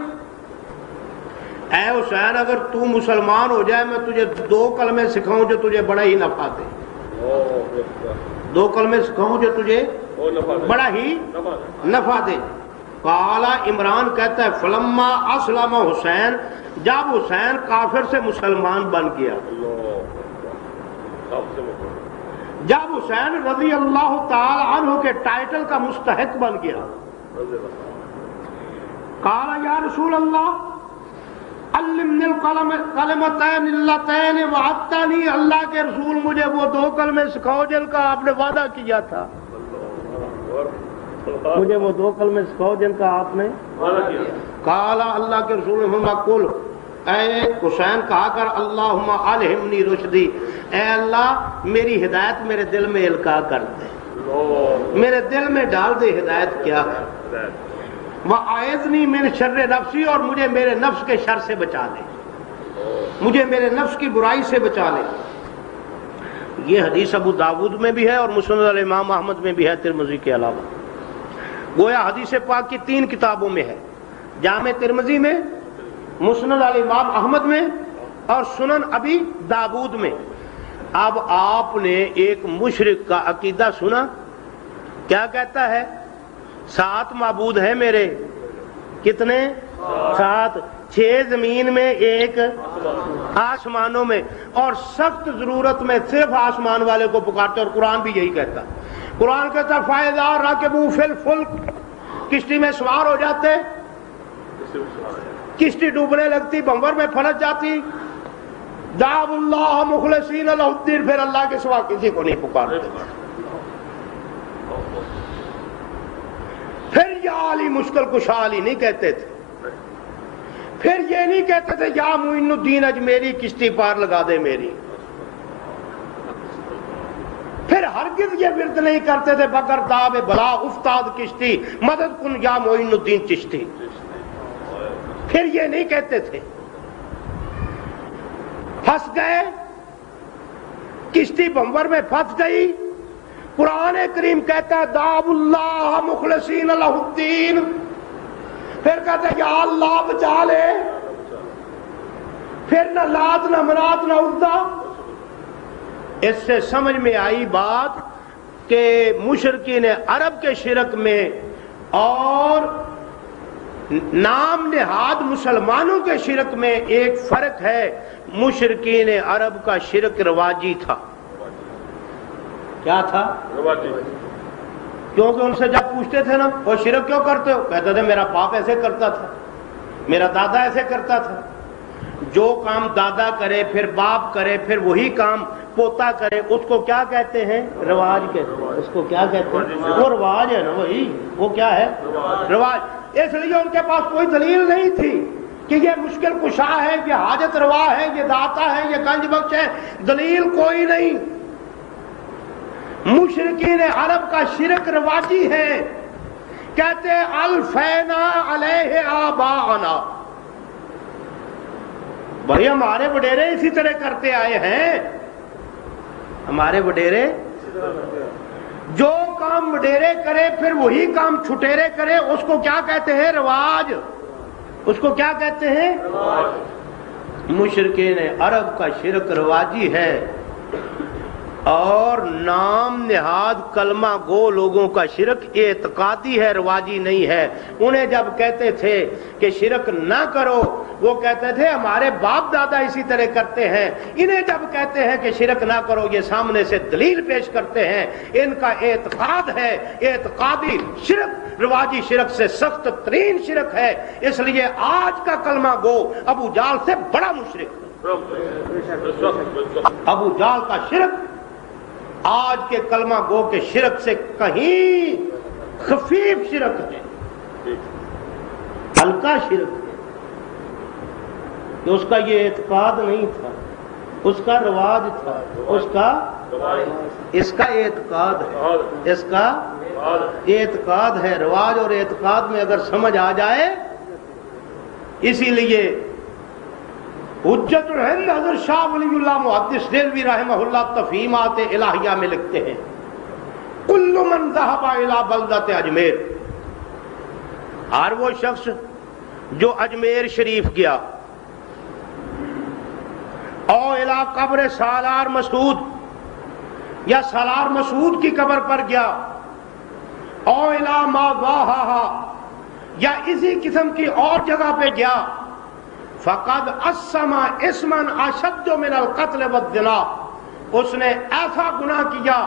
اے حسین اگر تو مسلمان ہو جائے میں تجھے 2 کلمے سکھاؤں جو تجھے بڑا ہی نفع دے. 2 کلمے سکھاؤں جو تجھے بڑا ہی نفع دے. قال عمران کہتا ہے فلما اسلم حسین، جب حسین کافر سے مسلمان بن گیا، جب حسین رضی اللہ تعالی عنہ کے ٹائٹل کا مستحق بن گیا، قال یا رسول اللہ علمنی الکلمتین اللتین وعدتنی. اللہ کے رسول مجھے وہ 2 کلمے سکھاؤ جن کا آپ نے وعدہ کیا تھا. مجھے وہ 2 کلمے سکھاؤ جن کا آپ نے وعدہ کیا. قال اللہ کے رسول نے قل، اے حسین کہا کر اللہم الہمنی رشدی، اے اللہ میری ہدایت میرے دل میں القاء کر دے. میرے دل میں ڈال دے ہدایت کیا ہے. وَأَعِذْنِي مِنْ شَرِّ نَفْسِي، اور مجھے میرے نفس کے شر سے بچا لے، مجھے میرے نفس کی برائی سے بچا لے. یہ حدیث ابو داود میں بھی ہے اور مسند الامام احمد میں بھی ہے، ترمذی کے علاوہ. گویا حدیث پاک کی 3 کتابوں میں ہے، جامع ترمذی میں، مسند الامام احمد میں اور سنن ابی داود میں. اب آپ نے ایک مشرک کا عقیدہ سنا، کیا کہتا ہے؟ 7 معبود ہیں میرے. کتنے؟ 7. 6 زمین میں، 1 آسمانوں میں، اور سخت ضرورت میں صرف آسمان والے کو پکارتے. اور قرآن بھی یہی کہتا. قرآن کہتا فَإِذَا رَكِبُوا فِي الْفُلْكِ، کشتی میں سوار ہو جاتے، کشتی ڈوبنے لگتی، بمبر میں پھنس جاتی، دعوا اللہ مخلصین لہ الدین، پھر اللہ کے سوا کسی کو نہیں پکارتے. پھر یا علی مشکل کشا علی نہیں کہتے تھے، پھر یہ نہیں کہتے تھے یا معین الدین اجمیری کشتی پار لگا دے میری، پھر ہرگز یہ ورد نہیں کرتے تھے بگر داب بلا افتاد کشتی مدد کن یا معین الدین چشتی، پھر یہ نہیں کہتے تھے. پھنس گئے، کشتی بمبر میں پھنس گئی، قرآن کریم کہتا ہے دعوا اللہ مخلصین لہ الدین، پھر کہتے ہیں یا اللہ بچا لے، پھر نہ لات نہ منات نہ عزا. اس سے سمجھ میں آئی بات کہ مشرکین عرب کے شرک میں اور نام نہاد مسلمانوں کے شرک میں ایک فرق ہے. مشرکین عرب کا شرک رواجی تھا. کیا تھا؟ رواجی. کیونکہ ان سے جب پوچھتے تھے نا وہ شرک کیوں کرتے ہو، کہتے تھے میرا باپ ایسے کرتا تھا، میرا دادا ایسے کرتا تھا. جو کام دادا کرے پھر باپ کرے پھر وہی کام پوتا کرے، اس کو کیا کہتے ہیں؟ رواج کہتے ہیں. اس کو کیا کہتے ہیں؟ وہ رواج ہے نا، وہی وہ کیا ہے؟ رواج. اس لیے ان کے پاس کوئی دلیل نہیں تھی کہ یہ مشکل کشا ہے، یہ حاجت روا ہے، یہ داتا ہے، یہ گنج بخش ہے. دلیل کوئی نہیں. مشرکین عرب کا شرک رواجی ہے. کہتے الفینا علیہ آباءنا، بھائی ہمارے وڈیرے اسی طرح کرتے آئے ہیں. ہمارے وڈیرے جو کام وڈیرے کرے پھر وہی کام چھٹیرے کرے، اس کو کیا کہتے ہیں؟ رواج. اس کو کیا کہتے ہیں؟ مشرکین عرب کا شرک رواجی ہے، اور نام نہاد کلمہ گو لوگوں کا شرک اعتقادی ہے، رواجی نہیں ہے. انہیں جب کہتے تھے کہ شرک نہ کرو، وہ کہتے تھے ہمارے باپ دادا اسی طرح کرتے ہیں. انہیں جب کہتے ہیں کہ شرک نہ کرو، یہ سامنے سے دلیل پیش کرتے ہیں. ان کا اعتقاد ہے اعتقادی شرک، رواجی شرک سے سخت ترین شرک ہے. اس لیے آج کا کلمہ گو ابو جال سے بڑا مشرک ہے. ابو جال کا شرک آج کے کلمہ گو کے شرک سے کہیں خفیف شرک ہے، ہلکا شرک ہے. کہ اس کا یہ اعتقاد نہیں تھا، اس کا رواج تھا، اس کا اعتقاد ہے، اس کا اعتقاد ہے. رواج اور اعتقاد میں اگر سمجھ آ جائے. اسی لیے حجت الہند حضرت شاہ ولی اللہ محدث دہلوی رحمہ اللہ تفہیمات الہیہ میں لکھتے ہیں کل من ذهب الى بلدۃ اجمیر، ہر وہ شخص جو اجمیر شریف گیا، او الى قبر سالار مسعود، یا سالار مسعود کی قبر پر گیا، او الى ما واہا، یا اسی قسم کی اور جگہ پہ گیا، فقد اسما اسما اشد من القتل والزنا، اس نے ایسا گناہ کیا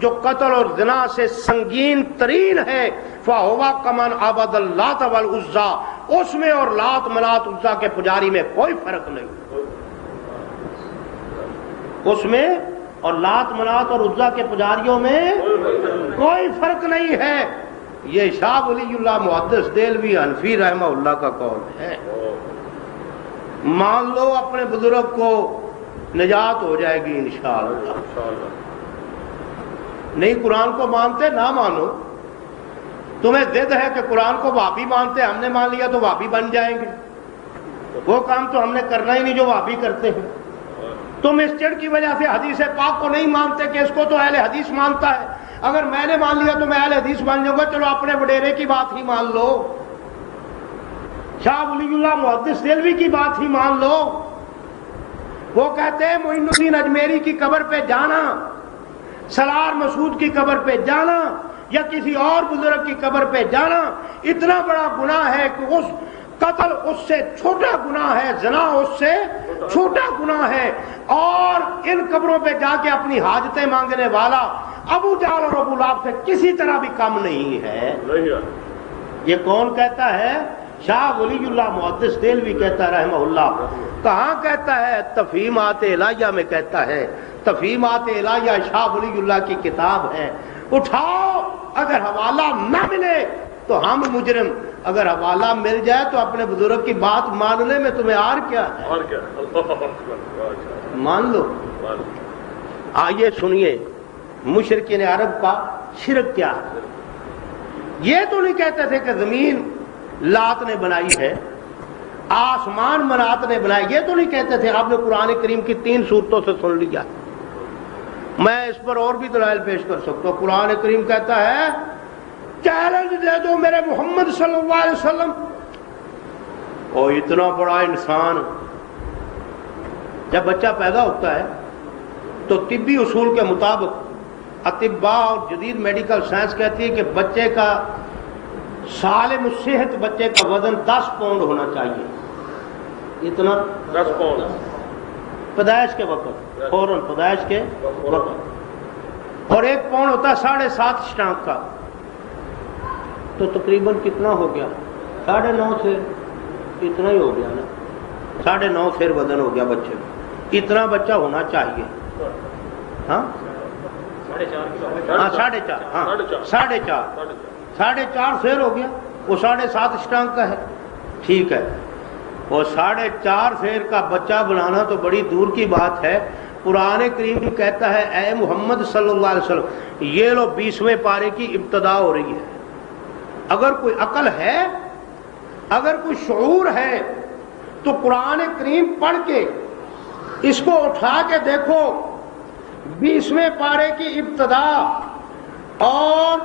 جو قتل اور زنا سے سنگین ترین ہے. فہو کمن عبد اللات والعزی، اس میں اور لات منات عزا کے پجاری میں کوئی فرق نہیں. اس میں اور لات منات اور عزا کے پجاریوں میں کوئی فرق نہیں ہے. یہ شاہ ولی اللہ محدث دہلوی حنفی رحمہ اللہ کا قول ہے. مان لو اپنے بزرگ کو، نجات ہو جائے گی انشاءاللہ. نہیں قرآن کو مانتے نہ مانو، تمہیں ضد ہے کہ قرآن کو وہابی مانتے، ہم نے مان لیا تو وہابی بن جائیں گے، وہ کام تو ہم نے کرنا ہی نہیں جو وہابی کرتے ہیں۔ تم اس چڑ کی وجہ سے حدیث پاک کو نہیں مانتے کہ اس کو تو اہل حدیث مانتا ہے، اگر میں نے مان لیا تو میں اہل حدیث بن جاؤں گا، چلو اپنے وڈیرے کی بات ہی مان لو، شاہ ولی اللہ محدث دہلوی کی بات ہی مان لو۔ وہ کہتے ہیں معین الدین اجمیری کی قبر پہ جانا، سلار مسعود کی قبر پہ جانا یا کسی اور بزرگ کی قبر پہ جانا اتنا بڑا گناہ ہے کہ اس قتل اس سے چھوٹا گناہ ہے، زنا اس سے چھوٹا گناہ ہے، اور ان قبروں پہ جا کے اپنی حاجتیں مانگنے والا ابو جہل اور ابو لہب سے کسی طرح بھی کم نہیں ہے۔ یہ کون کہتا ہے؟ شاہ ولی اللہ محدث دہلوی کہتا ہے رحمہ اللہ۔ کہاں کہتا ہے؟ تفہیمات الہیہ میں کہتا ہے۔ تفہیمات الہیہ شاہ ولی اللہ کی کتاب ہے، اٹھاؤ، اگر حوالہ نہ ملے تو ہم مجرم، اگر حوالہ مل جائے تو اپنے بزرگ کی بات ماننے میں تمہیں آر کیا ہے؟ مان لو۔ آئیے سنیے مشرکین عرب کا شرک کیا ہے۔ یہ تو نہیں کہتے تھے کہ زمین لات نے بنائی ہے، آسمان منات نے بنایا، یہ تو نہیں کہتے تھے۔ آپ نے قرآن کریم کی 3 صورتوں سے سن لیا، میں اس پر اور بھی دلائل پیش کر سکتا ہوں۔ قرآن کریم کہتا ہے چیلنج دے دو میرے محمد صلی اللہ علیہ وسلم، اور اتنا بڑا انسان جب بچہ پیدا ہوتا ہے تو طبی اصول کے مطابق اطباء اور جدید میڈیکل سائنس کہتی ہے کہ بچے کا سالم الصحت بچے کا وزن 10 پاؤنڈ ہونا چاہیے، اتنا 10 پاؤنڈ پیدائش کے وقت، فوراً پیدائش کے وقت، اور 1 پاؤنڈ ہوتا ہے 7.5 اسٹانک کا، تو تقریباً کتنا ہو گیا؟ 9.5 سے اتنا ہی ہو گیا نا، 9.5 پھر وزن ہو گیا بچے میں، اتنا بچہ ہونا چاہیے۔ ہاں 4.5، ہاں 4.5 فیر ہو گیا، وہ 7.5 اسٹانک کا ہے، ٹھیک ہے، وہ 4.5 فیر کا بچہ بنانا تو بڑی دور کی بات ہے۔ قرآن کریم کہتا ہے اے محمد صلی اللہ علیہ وسلم، یہ لو 20ویں پارے کی ابتدا ہو رہی ہے، اگر کوئی عقل ہے، اگر کوئی شعور ہے تو قرآن کریم پڑھ کے اس کو اٹھا کے دیکھو، 20ویں پارے کی ابتدا اور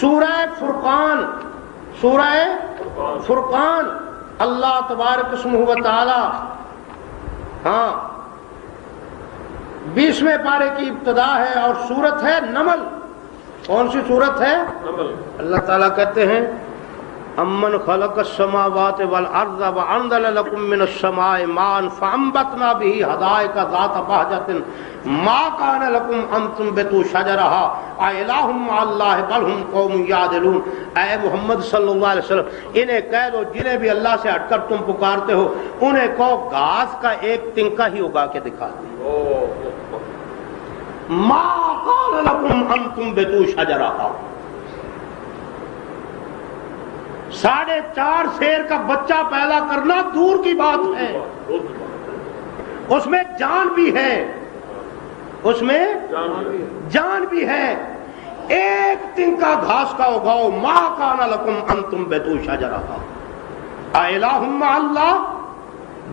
سورہ فرقان، سورہ فرقان، اللہ تبارک اسمہ و تعالی، ہاں 20ویں پارے کی ابتدا ہے اور سورت ہے نمل۔ کون سی سورت ہے؟ نمل۔ اللہ تعالیٰ کہتے ہیں امن خلق السماوات والارض وانزل لكم من السماء ماء فانبتنا به حدائق ذات بهجة ما كان لكم ان تنبتوا شجرها اإله مع الله بل هم قوم يعدلون۔ اے محمد صلی اللہ علیہ وسلم، انہیں کہہ دو جنہیں بھی اللہ سے ہٹ کر تم پکارتے ہو، انہیں کہو گھاس کا ایک تنکا ہی اگا کے دکھا دو۔ ما كان لكم ان تنبتوا شجرها، 4.5 سیر کا بچہ پیدا کرنا دور کی بات ہے، اس میں جان بھی ہے، اس میں جان بھی ہے۔ ایک تنکا گھاس کا اگاؤ، ما کان لکم ان تنبتوا شجرها اإلہ مع اللہ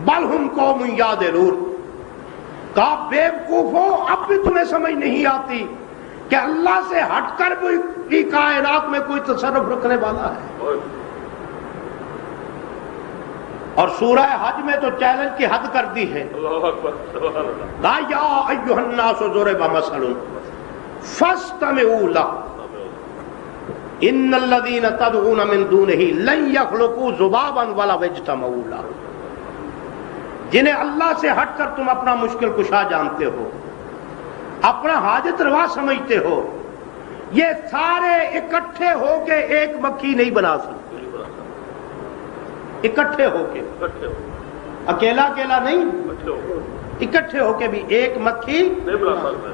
بل ہم قوم یعدلون۔ کہا بیوقوفو، اب بھی تمہیں سمجھ نہیں آتی کہ اللہ سے ہٹ کر بھی کائنات میں کوئی تصرف رکھنے والا ہے۔ اور سورہ حج میں تو چیلنج کی حد کر دی ہے، لا یا ایھا الناس ضرب مثل فاستمعوا له ان الذین تدعون من دونہ لن یخلقوا ذبابا ولو اجتمعوا له۔ جنہیں اللہ سے ہٹ کر تم اپنا مشکل کشا جانتے ہو، اپنا حاجت روا سمجھتے ہو، یہ سارے اکٹھے ہو کے ایک مکھی نہیں بنا سکتے، اکٹھے ہو کے، اکیلا اکیلا نہیں، اکٹھے ہو کے بھی ایک مکھی نہیں بنا سکتے۔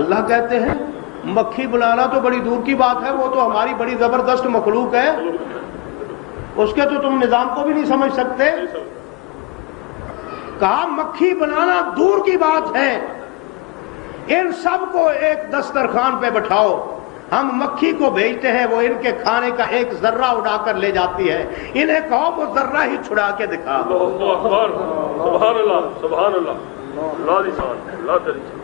اللہ کہتے ہیں مکھی بنانا تو بڑی دور کی بات ہے، وہ تو ہماری بڑی زبردست مخلوق ہے، اس کے تو تم نظام کو بھی نہیں سمجھ سکتے۔ کہا مکھی بنانا دور کی بات ہے، ان سب کو ایک دسترخوان پہ بٹھاؤ، ہم مکھی کو بھیجتے ہیں، وہ ان کے کھانے کا ایک ذرہ اڑا کر لے جاتی ہے، انہیں کہو وہ ذرہ ہی چھڑا کے دکھا۔ اللہ اکبر، سبحان اللہ، سبحان اللہ، اللہ دی شان، اللہ تیری شان۔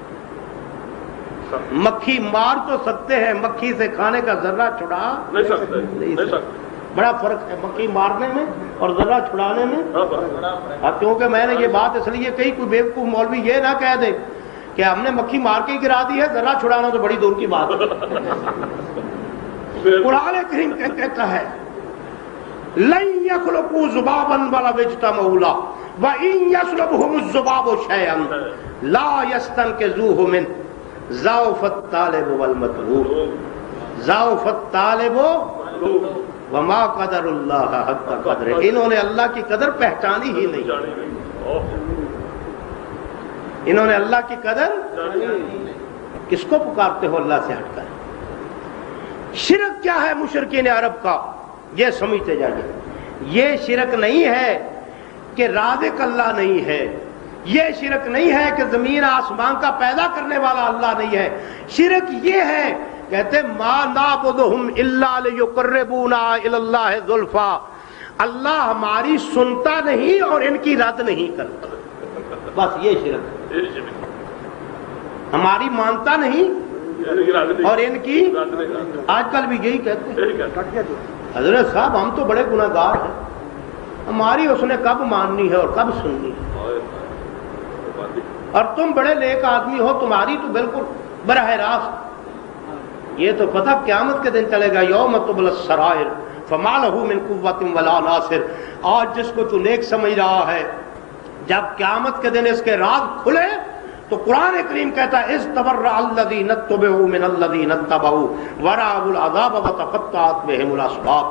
مکھی مار تو سکتے ہیں، مکھی سے کھانے کا ذرہ چھڑا نہیں سکتے، نہیں سکتے۔ بڑا فرق ہے مکھی مارنے میں اور ذرہ چھڑانے میں۔ اب کیونکہ میں نے یہ بات اس لیے کہی، کوئی بیوقوف مولوی یہ نہ کہہ دے کہ ہم نے مکھی مار کے ہی گرا دی ہے، ذرہ چھڑانا تو بڑی دور کی بات ہے۔ قرآن کریم کہتا ہے لن يخلقوا ذبابا ولو اجتمعوا له وان يسلبهم الذباب شيئا لا يستنقذوه منه ضعف الطالب والمطلوب ضعف الطالب وما قدر اللہ حق قدر۔ انہوں نے اللہ کی قدر پہچانی ہی نہیں، انہوں نے اللہ کی قدر، کس کو پکارتے ہو اللہ سے ہٹ کر؟ شرک کیا ہے مشرکین عرب کا، یہ سمجھتے جائیے۔ یہ شرک نہیں ہے کہ رازق اللہ نہیں ہے، یہ شرک نہیں ہے کہ زمین آسمان کا پیدا کرنے والا اللہ نہیں ہے، شرک یہ ہے کہتے ما نعبدہم الا لیقربونا الی اللہ زلفا، اللہ ہماری سنتا نہیں اور ان کی رد نہیں کرتا، بس یہ شرک، ہماری مانتا نہیں اور ان کی، آج کل بھی یہی کہتے ہیں حضرت صاحب ہم تو بڑے گناہ گار ہیں، ہماری اس نے کب ماننی ہے اور کب سننی ہے، اور تم بڑے نیک آدمی ہو، تمہاری تو بالکل براہ راست، یہ تو پتہ قیامت کے دن چلے گا، یوم تبلی السرائر فما لہ من قوۃ ولا ناصر۔ آج جس کو تو نیک سمجھ رہا ہے، جب قیامت کے دن اس کے راز کھلے تو قرآن کریم کہتا ہے استبرأ الذین اتبعوا من الذین اتبعوا ورأوا العذاب وتقطعت بهم الاسباب۔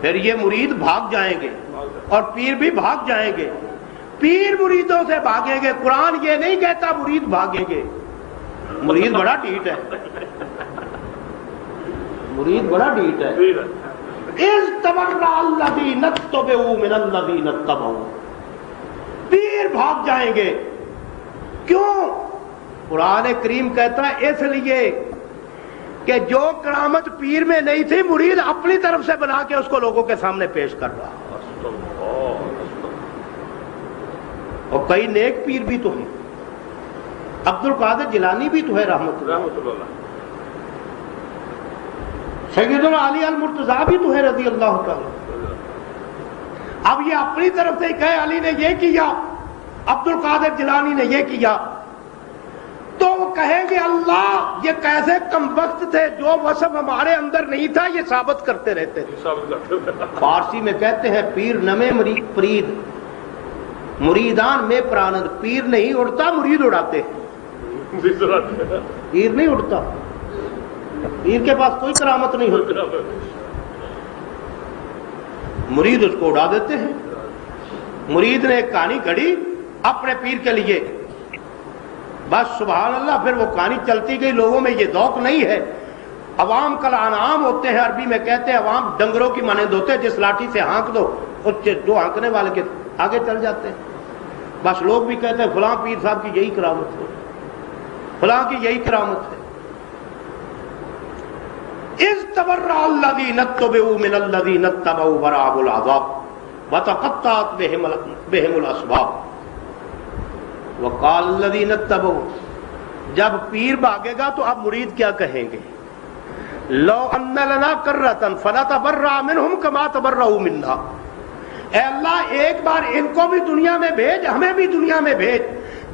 پھر یہ مرید بھاگ جائیں گے اور پیر بھی بھاگ جائیں گے، پیر مریدوں سے بھاگیں گے، قرآن یہ نہیں کہتا مرید بھاگیں گے، مرید بڑا ڈھیٹ ہے، مرید بڑا ڈھیٹ ہے۔ استبرأ الذین اتبعوا من الذین اتبعوا، پیر بھاگ جائیں گے، کیوں؟ قرآن کریم کہتا ہے اس لیے کہ جو کرامت پیر میں نہیں تھی مرید اپنی طرف سے بنا کے اس کو لوگوں کے سامنے پیش کر رہا، اور کئی نیک پیر بھی تو ہیں، عبد القادر جیلانی بھی تو ہے رحمت اللہ، سیدنا علی المرتضیٰ بھی تو ہے رضی اللہ تعالی۔ اب یہ اپنی طرف سے کہے علی نے یہ کیا، عبد القادر جیلانی نے یہ کیا، تو وہ کہیں گے اللہ یہ کیسے کم وقت تھے، جو وصف ہمارے اندر نہیں تھا یہ ثابت کرتے رہتے تھے۔ فارسی میں کہتے ہیں پیر نمے پرید مریدان میں پرانند، پیر نہیں اڑتا مرید اڑاتے، پیر نہیں اڑتا، پیر کے پاس کوئی کرامت نہیں ہوتی، مرید اس کو اڑا دیتے ہیں۔ مرید نے ایک کہانی گھڑی اپنے پیر کے لیے، بس سبحان اللہ، پھر وہ کہانی چلتی گئی، لوگوں میں یہ ذوق نہیں ہے، عوام کل انعام ہوتے ہیں، عربی میں کہتے ہیں عوام ڈنگروں کی مانند ہوتے ہیں، جس لاٹھی سے ہانک دو اس جو ہانکنے والے کے آگے چل جاتے ہیں، بس لوگ بھی کہتے ہیں فلاں پیر صاحب کی یہی کرامت ہے، فلاں کی یہی کرامت ہے۔ استبرأ الذین اتبعوا من الذین اتبعوا ورأوا العذاب وتقطعت بهم الاسباب وقال الذین اتبعوا، جب پیر بھاگے گا تو اب مرید کیا کہیں گے، لو ان لنا کرۃ فنتبرأ منهم كما تبرؤوا منا، اے اللہ ایک بار ان کو بھی دنیا میں بھیج، ہمیں بھی دنیا میں بھیج،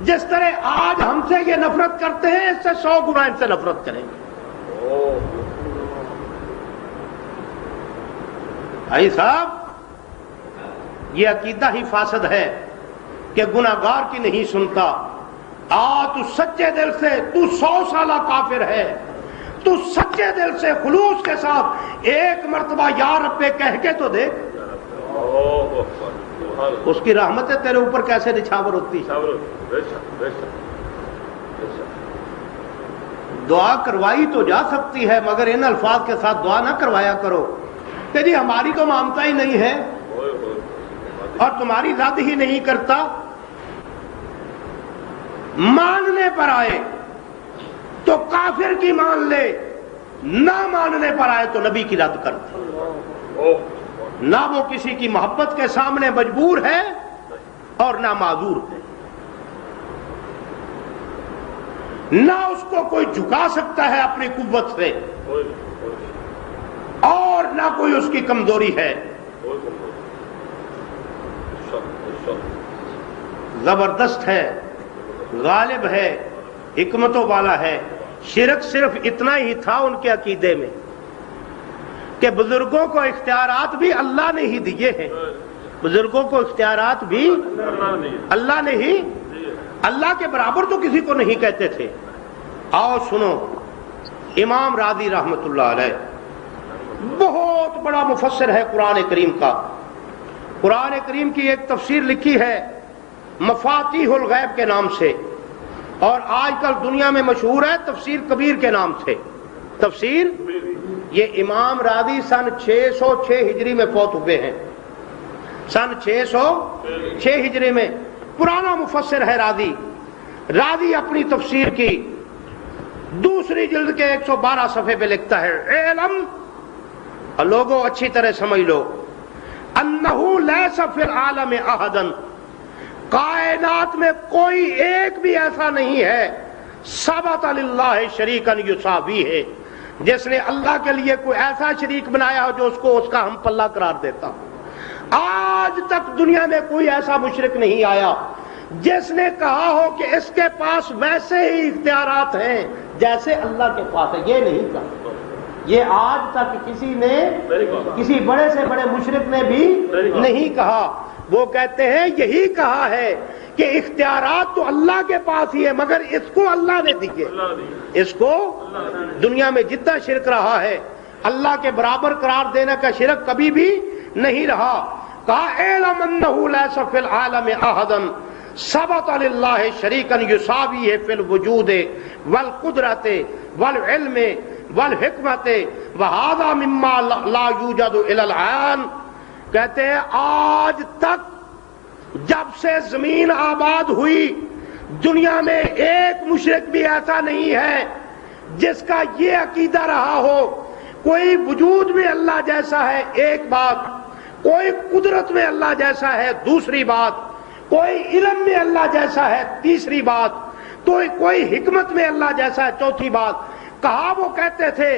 جس طرح آج ہم سے یہ نفرت کرتے ہیں اس سے 100 گنا ان سے نفرت کریں گے۔ بھائی صاحب یہ عقیدہ ہی فاسد ہے کہ گناہگار کی نہیں سنتا، تو سچے دل سے، تو 100 سالہ کافر ہے، تو سچے دل سے خلوص کے ساتھ ایک مرتبہ یا رب کہہ کے تو دیکھ، اس کی رحمتیں تیرے اوپر کیسے نچھاور ہوتی۔ دعا کروائی تو جا سکتی ہے مگر ان الفاظ کے ساتھ دعا نہ کروایا کرو کہ جی ہماری تو مانتا ہی نہیں ہے اور تمہاری رد ہی نہیں کرتا، ماننے پر آئے تو کافر کی مان لے، نہ ماننے پر آئے تو نبی کی رد کر دے۔ نہ وہ کسی کی محبت کے سامنے مجبور ہے اور نہ معذور ہے، نہ اس کو کوئی جھکا سکتا ہے اپنی قوت سے اور نہ کوئی اس کی کمزوری ہے۔ زبردست ہے، غالب ہے، حکمتوں والا ہے۔ شرک صرف اتنا ہی تھا ان کے عقیدے میں کہ بزرگوں کو اختیارات بھی اللہ نے ہی دیے ہیں، بزرگوں کو اختیارات بھی اللہ نے ہی، اللہ کے برابر تو کسی کو نہیں کہتے تھے۔ آؤ سنو، امام راضی رحمت اللہ علیہ بہت بڑا مفسر ہے قرآن کریم کا، قرآن کریم کی ایک تفسیر لکھی ہے مفاتیح الغیب کے نام سے، اور آج کل دنیا میں مشہور ہے تفسیر کبیر کے نام سے۔ تفسیر یہ امام راضی سن 606 ہجری میں فوت ہوئے ہیں، سن 606 ہجری میں، پرانا مفسر ہے راضی۔ راضی اپنی تفسیر کی دوسری جلد کے 112 صفحے پہ لکھتا ہے، علم، لوگوں اچھی طرح سمجھ لو، انہو لیس فی العالم احدا، کائنات میں کوئی ایک بھی ایسا نہیں ہے، ثبت للہ شریکا یساوی ہے، جس نے اللہ کے لیے کوئی ایسا شریک بنایا ہو جو اس کو اس کا ہم پلہ قرار دیتا ہو۔ آج تک دنیا میں کوئی ایسا مشرک نہیں آیا جس نے کہا ہو کہ اس کے پاس ویسے ہی اختیارات ہیں جیسے اللہ کے پاس ہے، یہ نہیں کہا۔ یہ آج تک کسی نے، کسی بڑے سے بڑے مشرک نے بھی نہیں کہا۔ وہ کہتے ہیں یہی کہا ہے کہ اختیارات تو اللہ کے پاس ہی ہے مگر اس کو اللہ نے دیے، اس کو دنیا میں جتنا شرک رہا ہے اللہ کے برابر قرار دینے کا شرک کبھی بھی نہیں رہا۔ کہا اعلم انہ لیس فی العالم احدا ثبت للہ شریکا یساوی فی الوجود والقدرت والعلم والحکمت وہذا مما لا یوجد الی الآن۔ کہتے ہیں آج تک جب سے زمین آباد ہوئی دنیا میں ایک مشرک بھی ایسا نہیں ہے جس کا یہ عقیدہ رہا ہو کوئی وجود میں اللہ جیسا ہے، ایک بات، کوئی قدرت میں اللہ جیسا ہے، دوسری بات، کوئی علم میں اللہ جیسا ہے، تیسری بات، تو کوئی حکمت میں اللہ جیسا ہے، چوتھی بات۔ کہا وہ کہتے تھے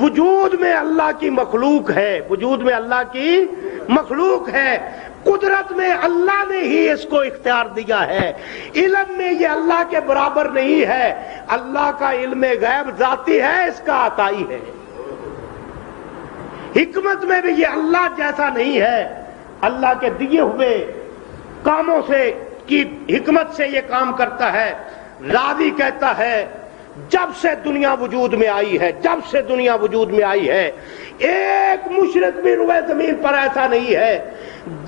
وجود میں اللہ کی مخلوق ہے، وجود میں اللہ کی مخلوق ہے، قدرت میں اللہ نے ہی اس کو اختیار دیا ہے، علم میں یہ اللہ کے برابر نہیں ہے، اللہ کا علم غیب ذاتی ہے، اس کا عطائی ہے، حکمت میں بھی یہ اللہ جیسا نہیں ہے، اللہ کے دیے ہوئے کاموں سے کی حکمت سے یہ کام کرتا ہے۔ راضی کہتا ہے جب سے دنیا وجود میں آئی ہے، جب سے دنیا وجود میں آئی ہے ایک مشرک بھی روئے زمین پر ایسا نہیں ہے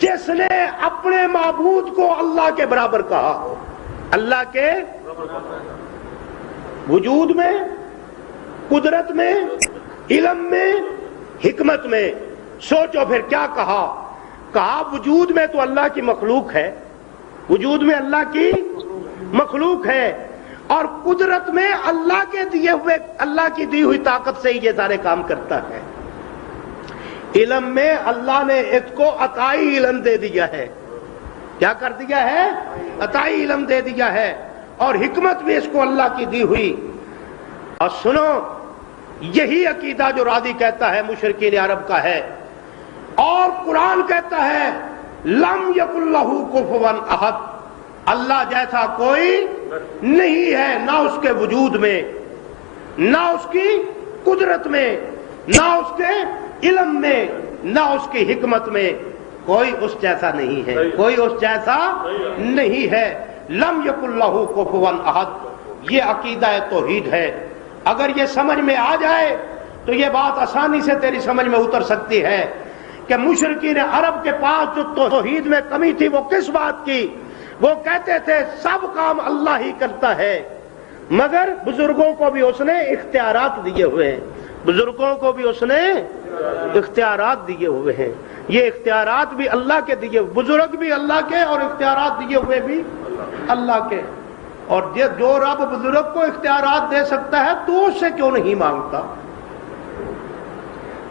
جس نے اپنے معبود کو اللہ کے برابر کہا ہو، اللہ کے وجود میں، قدرت میں، علم میں، حکمت میں۔ سوچو پھر کیا کہا، کہا وجود میں تو اللہ کی مخلوق ہے، وجود میں اللہ کی مخلوق ہے، اور قدرت میں اللہ کے دیے ہوئے، اللہ کی دی ہوئی طاقت سے ہی یہ سارے کام کرتا ہے۔ علم میں اللہ نے اس کو عطائی علم دے دیا ہے، کیا کر دیا ہے؟ عطائی علم دے دیا ہے، اور حکمت بھی اس کو اللہ کی دی ہوئی۔ اور سنو، یہی عقیدہ جو راضی کہتا ہے مشرکین عرب کا ہے، اور قرآن کہتا ہے لم یکن لہ کفوا احد، اللہ جیسا کوئی نہیں ہے، نہ اس کے وجود میں، نہ اس کی قدرت میں، نہ اس کے علم میں، نہ اس کی حکمت میں، کوئی اس جیسا نہیں ہے، کوئی اس جیسا نہیں ہے۔ لم یکن لہ کفوا احد، یہ عقیدہ توحید ہے۔ اگر یہ سمجھ میں آ جائے تو یہ بات آسانی سے تیری سمجھ میں اتر سکتی ہے کہ مشرکین عرب کے پاس جو توحید میں کمی تھی وہ کس بات کی؟ وہ کہتے تھے سب کام اللہ ہی کرتا ہے، مگر بزرگوں کو بھی اس نے اختیارات دیے ہوئے ہیں، بزرگوں کو بھی اس نے اختیارات دیے ہوئے ہیں، یہ اختیارات بھی اللہ کے دیے، بزرگ بھی اللہ کے اور اختیارات دیے ہوئے بھی اللہ کے۔ اور جو رب بزرگ کو اختیارات دے سکتا ہے تو اس سے کیوں نہیں مانگتا؟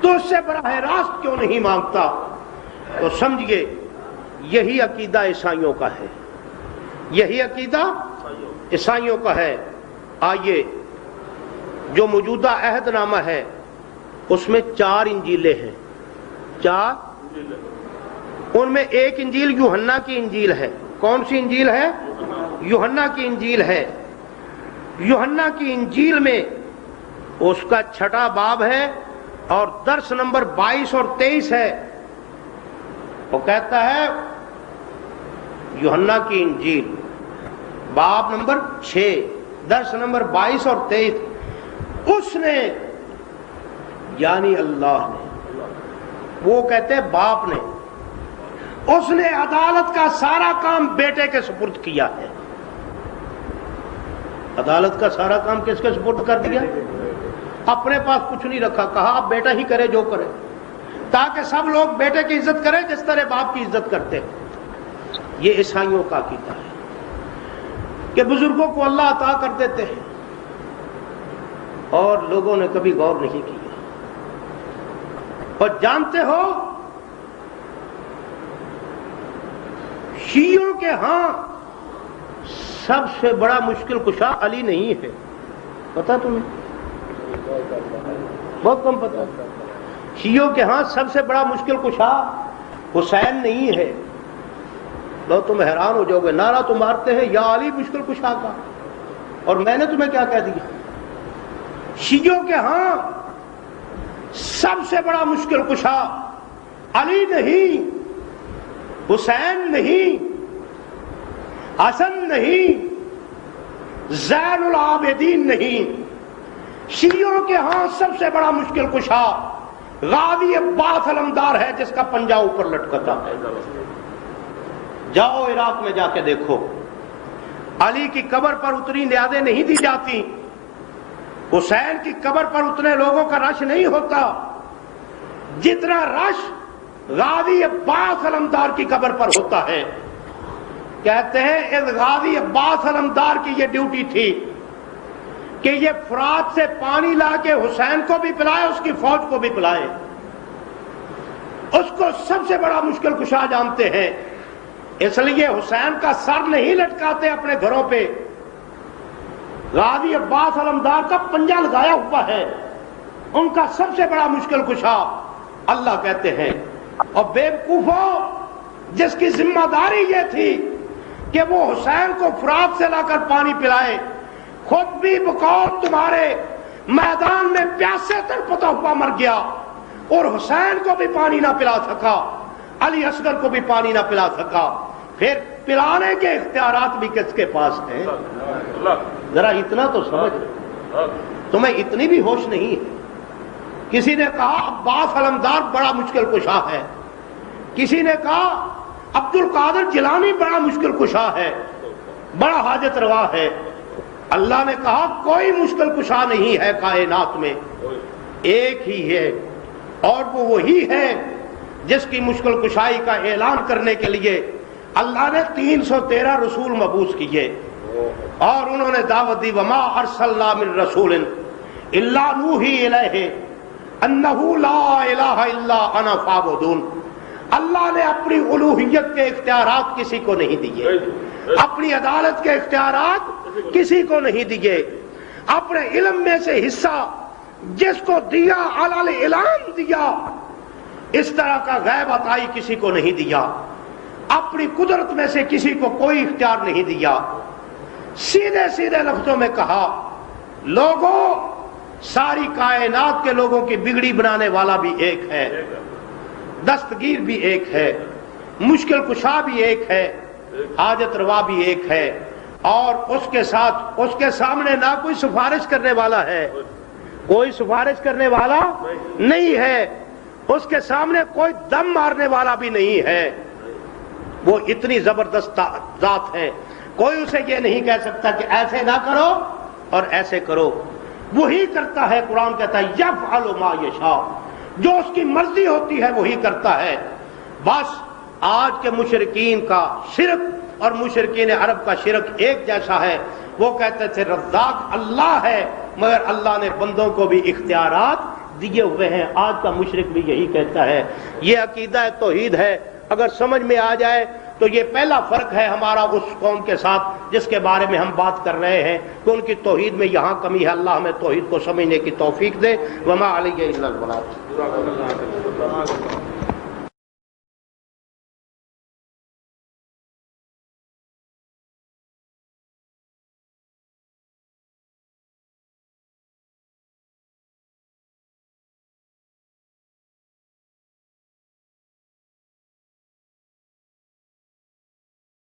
تو اس سے براہ راست کیوں نہیں مانگتا؟ تو سمجھئے یہی عقیدہ عیسائیوں کا ہے، یہی عقیدہ عیسائیوں کا ہے۔ آئیے، جو موجودہ عہد نامہ ہے اس میں 4 انجیلیں ہیں، 4، ان میں ایک انجیل یوحنا کی انجیل ہے۔ کون سی انجیل ہے؟ یوحنا کی انجیل ہے۔ یوحنا کی انجیل میں اس کا 6واں باب ہے اور درس نمبر 22 اور 23 ہے۔ وہ کہتا ہے، یوحنا کی انجیل باب نمبر 6 درس نمبر 22 اور 23، اس نے یعنی اللہ نے، وہ کہتے ہیں باپ نے، اس نے عدالت کا سارا کام بیٹے کے سپرد کیا ہے۔ عدالت کا سارا کام کس کے سپرد کر دیا؟ اپنے پاس کچھ نہیں رکھا، کہا اب بیٹا ہی کرے جو کرے، تاکہ سب لوگ بیٹے کی عزت کریں جس طرح باپ کی عزت کرتے ہیں۔ یہ عیسائیوں کا عقیدہ ہے کہ بزرگوں کو اللہ عطا کر دیتے ہیں، اور لوگوں نے کبھی غور نہیں کیا۔ اور جانتے ہو، شیعوں کے ہاں سب سے بڑا مشکل کشا علی نہیں ہے، پتا تمہیں؟ بہت کم پتا۔ شیعوں کے ہاں سب سے بڑا مشکل کشا حسین نہیں ہے۔ لو تم حیران ہو جاؤ گے، نعرہ تو مارتے ہیں یا علی مشکل کشا کا، اور میں نے تمہیں کیا کہہ دیا؟ شیعوں کے ہاں سب سے بڑا مشکل کشا علی نہیں، حسین نہیں، حسن نہیں، زین العابدین نہیں۔ شیعوں کے ہاں سب سے بڑا مشکل کشا غازی عباس علمدار ہے، جس کا پنجہ اوپر لٹکتا ہے۔ جاؤ عراق میں جا کے دیکھو، علی کی قبر پر اتنی نیازیں نہیں دی جاتی، حسین کی قبر پر اتنے لوگوں کا رش نہیں ہوتا جتنا رش غازی عباس علمدار کی قبر پر ہوتا ہے۔ کہتے ہیں اس غازی عباس علمدار کی یہ ڈیوٹی تھی کہ یہ فرات سے پانی لا کے حسین کو بھی پلائے، اس کی فوج کو بھی پلائے۔ اس کو سب سے بڑا مشکل کشا جانتے ہیں، اس لیے حسین کا سر نہیں لٹکاتے اپنے گھروں پہ، غازی عباس علمدار کا پنجہ لگایا ہوا ہے۔ ان کا سب سے بڑا مشکل کشا اللہ کہتے ہیں۔ اور بیوقوفوں، جس کی ذمہ داری یہ تھی کہ وہ حسین کو فرات سے لا کر پانی پلائے، خود بھی بقول تمہارے میدان میں پیاسے تڑپتا ہوا مر گیا، اور حسین کو بھی پانی نہ پلا سکا، علی اصغر کو بھی پانی نہ پلا سکا، پھر پلانے کے اختیارات بھی کس کے پاس ہیں؟ ذرا اتنا تو سمجھ، تمہیں اتنی بھی ہوش نہیں ہے۔ کسی نے کہا عباس علمدار بڑا مشکل کشا ہے، کسی نے کہا عبد القادر جیلانی بڑا مشکل کشا ہے، بڑا حاجت روا ہے۔ اللہ نے کہا کوئی مشکل کشا نہیں ہے کائنات میں، ایک ہی ہے، اور وہ وہی ہے جس کی مشکل کشائی کا اعلان کرنے کے لیے اللہ نے 313 رسول مبعوث کیے، اور انہوں نے دعوت دی، وما ارسلنا من رسول الا نوحی الیہ انہ لا الہ الا انا فاعبدون۔ اللہ نے اپنی الوہیت کے اختیارات کسی کو نہیں دیے، اپنی عدالت کے اختیارات کسی کو نہیں دیے، اپنے علم میں سے حصہ جس کو دیا علی الاعلان دیا، اس طرح کا غیب عطائی کسی کو نہیں دیا، اپنی قدرت میں سے کسی کو کوئی اختیار نہیں دیا۔ سیدھے سیدھے لفظوں میں کہا، لوگوں، ساری کائنات کے لوگوں کی بگڑی بنانے والا بھی ایک ہے، دستگیر بھی ایک ہے، مشکل کشا بھی ایک ہے، حاجت روا بھی ایک ہے، اور اس کے ساتھ اس کے سامنے نہ کوئی سفارش کرنے والا ہے، کوئی سفارش کرنے والا نہیں ہے، اس کے سامنے کوئی دم مارنے والا بھی نہیں ہے۔ وہ اتنی زبردست ذات ہے، کوئی اسے یہ نہیں کہہ سکتا کہ ایسے نہ کرو اور ایسے کرو، وہی کرتا ہے۔ قرآن کہتا ہے یفعل ما یشاء، جو اس کی مرضی ہوتی ہے وہی کرتا ہے۔ بس آج کے مشرکین کا شرک اور مشرکین عرب کا شرک ایک جیسا ہے. وہ کہتے تھے رزاق اللہ ہے، مگر اللہ نے بندوں کو بھی اختیارات دیے ہوئے ہیں. آج کا مشرک بھی یہی کہتا ہے. یہ عقیدہ توحید ہے. اگر سمجھ میں آ جائے تو یہ پہلا فرق ہے ہمارا اس قوم کے ساتھ جس کے بارے میں ہم بات کر رہے ہیں کہ ان کی توحید میں یہاں کمی ہے. اللہ ہمیں توحید کو سمجھنے کی توفیق دے. وما علیہ الا البلاغ.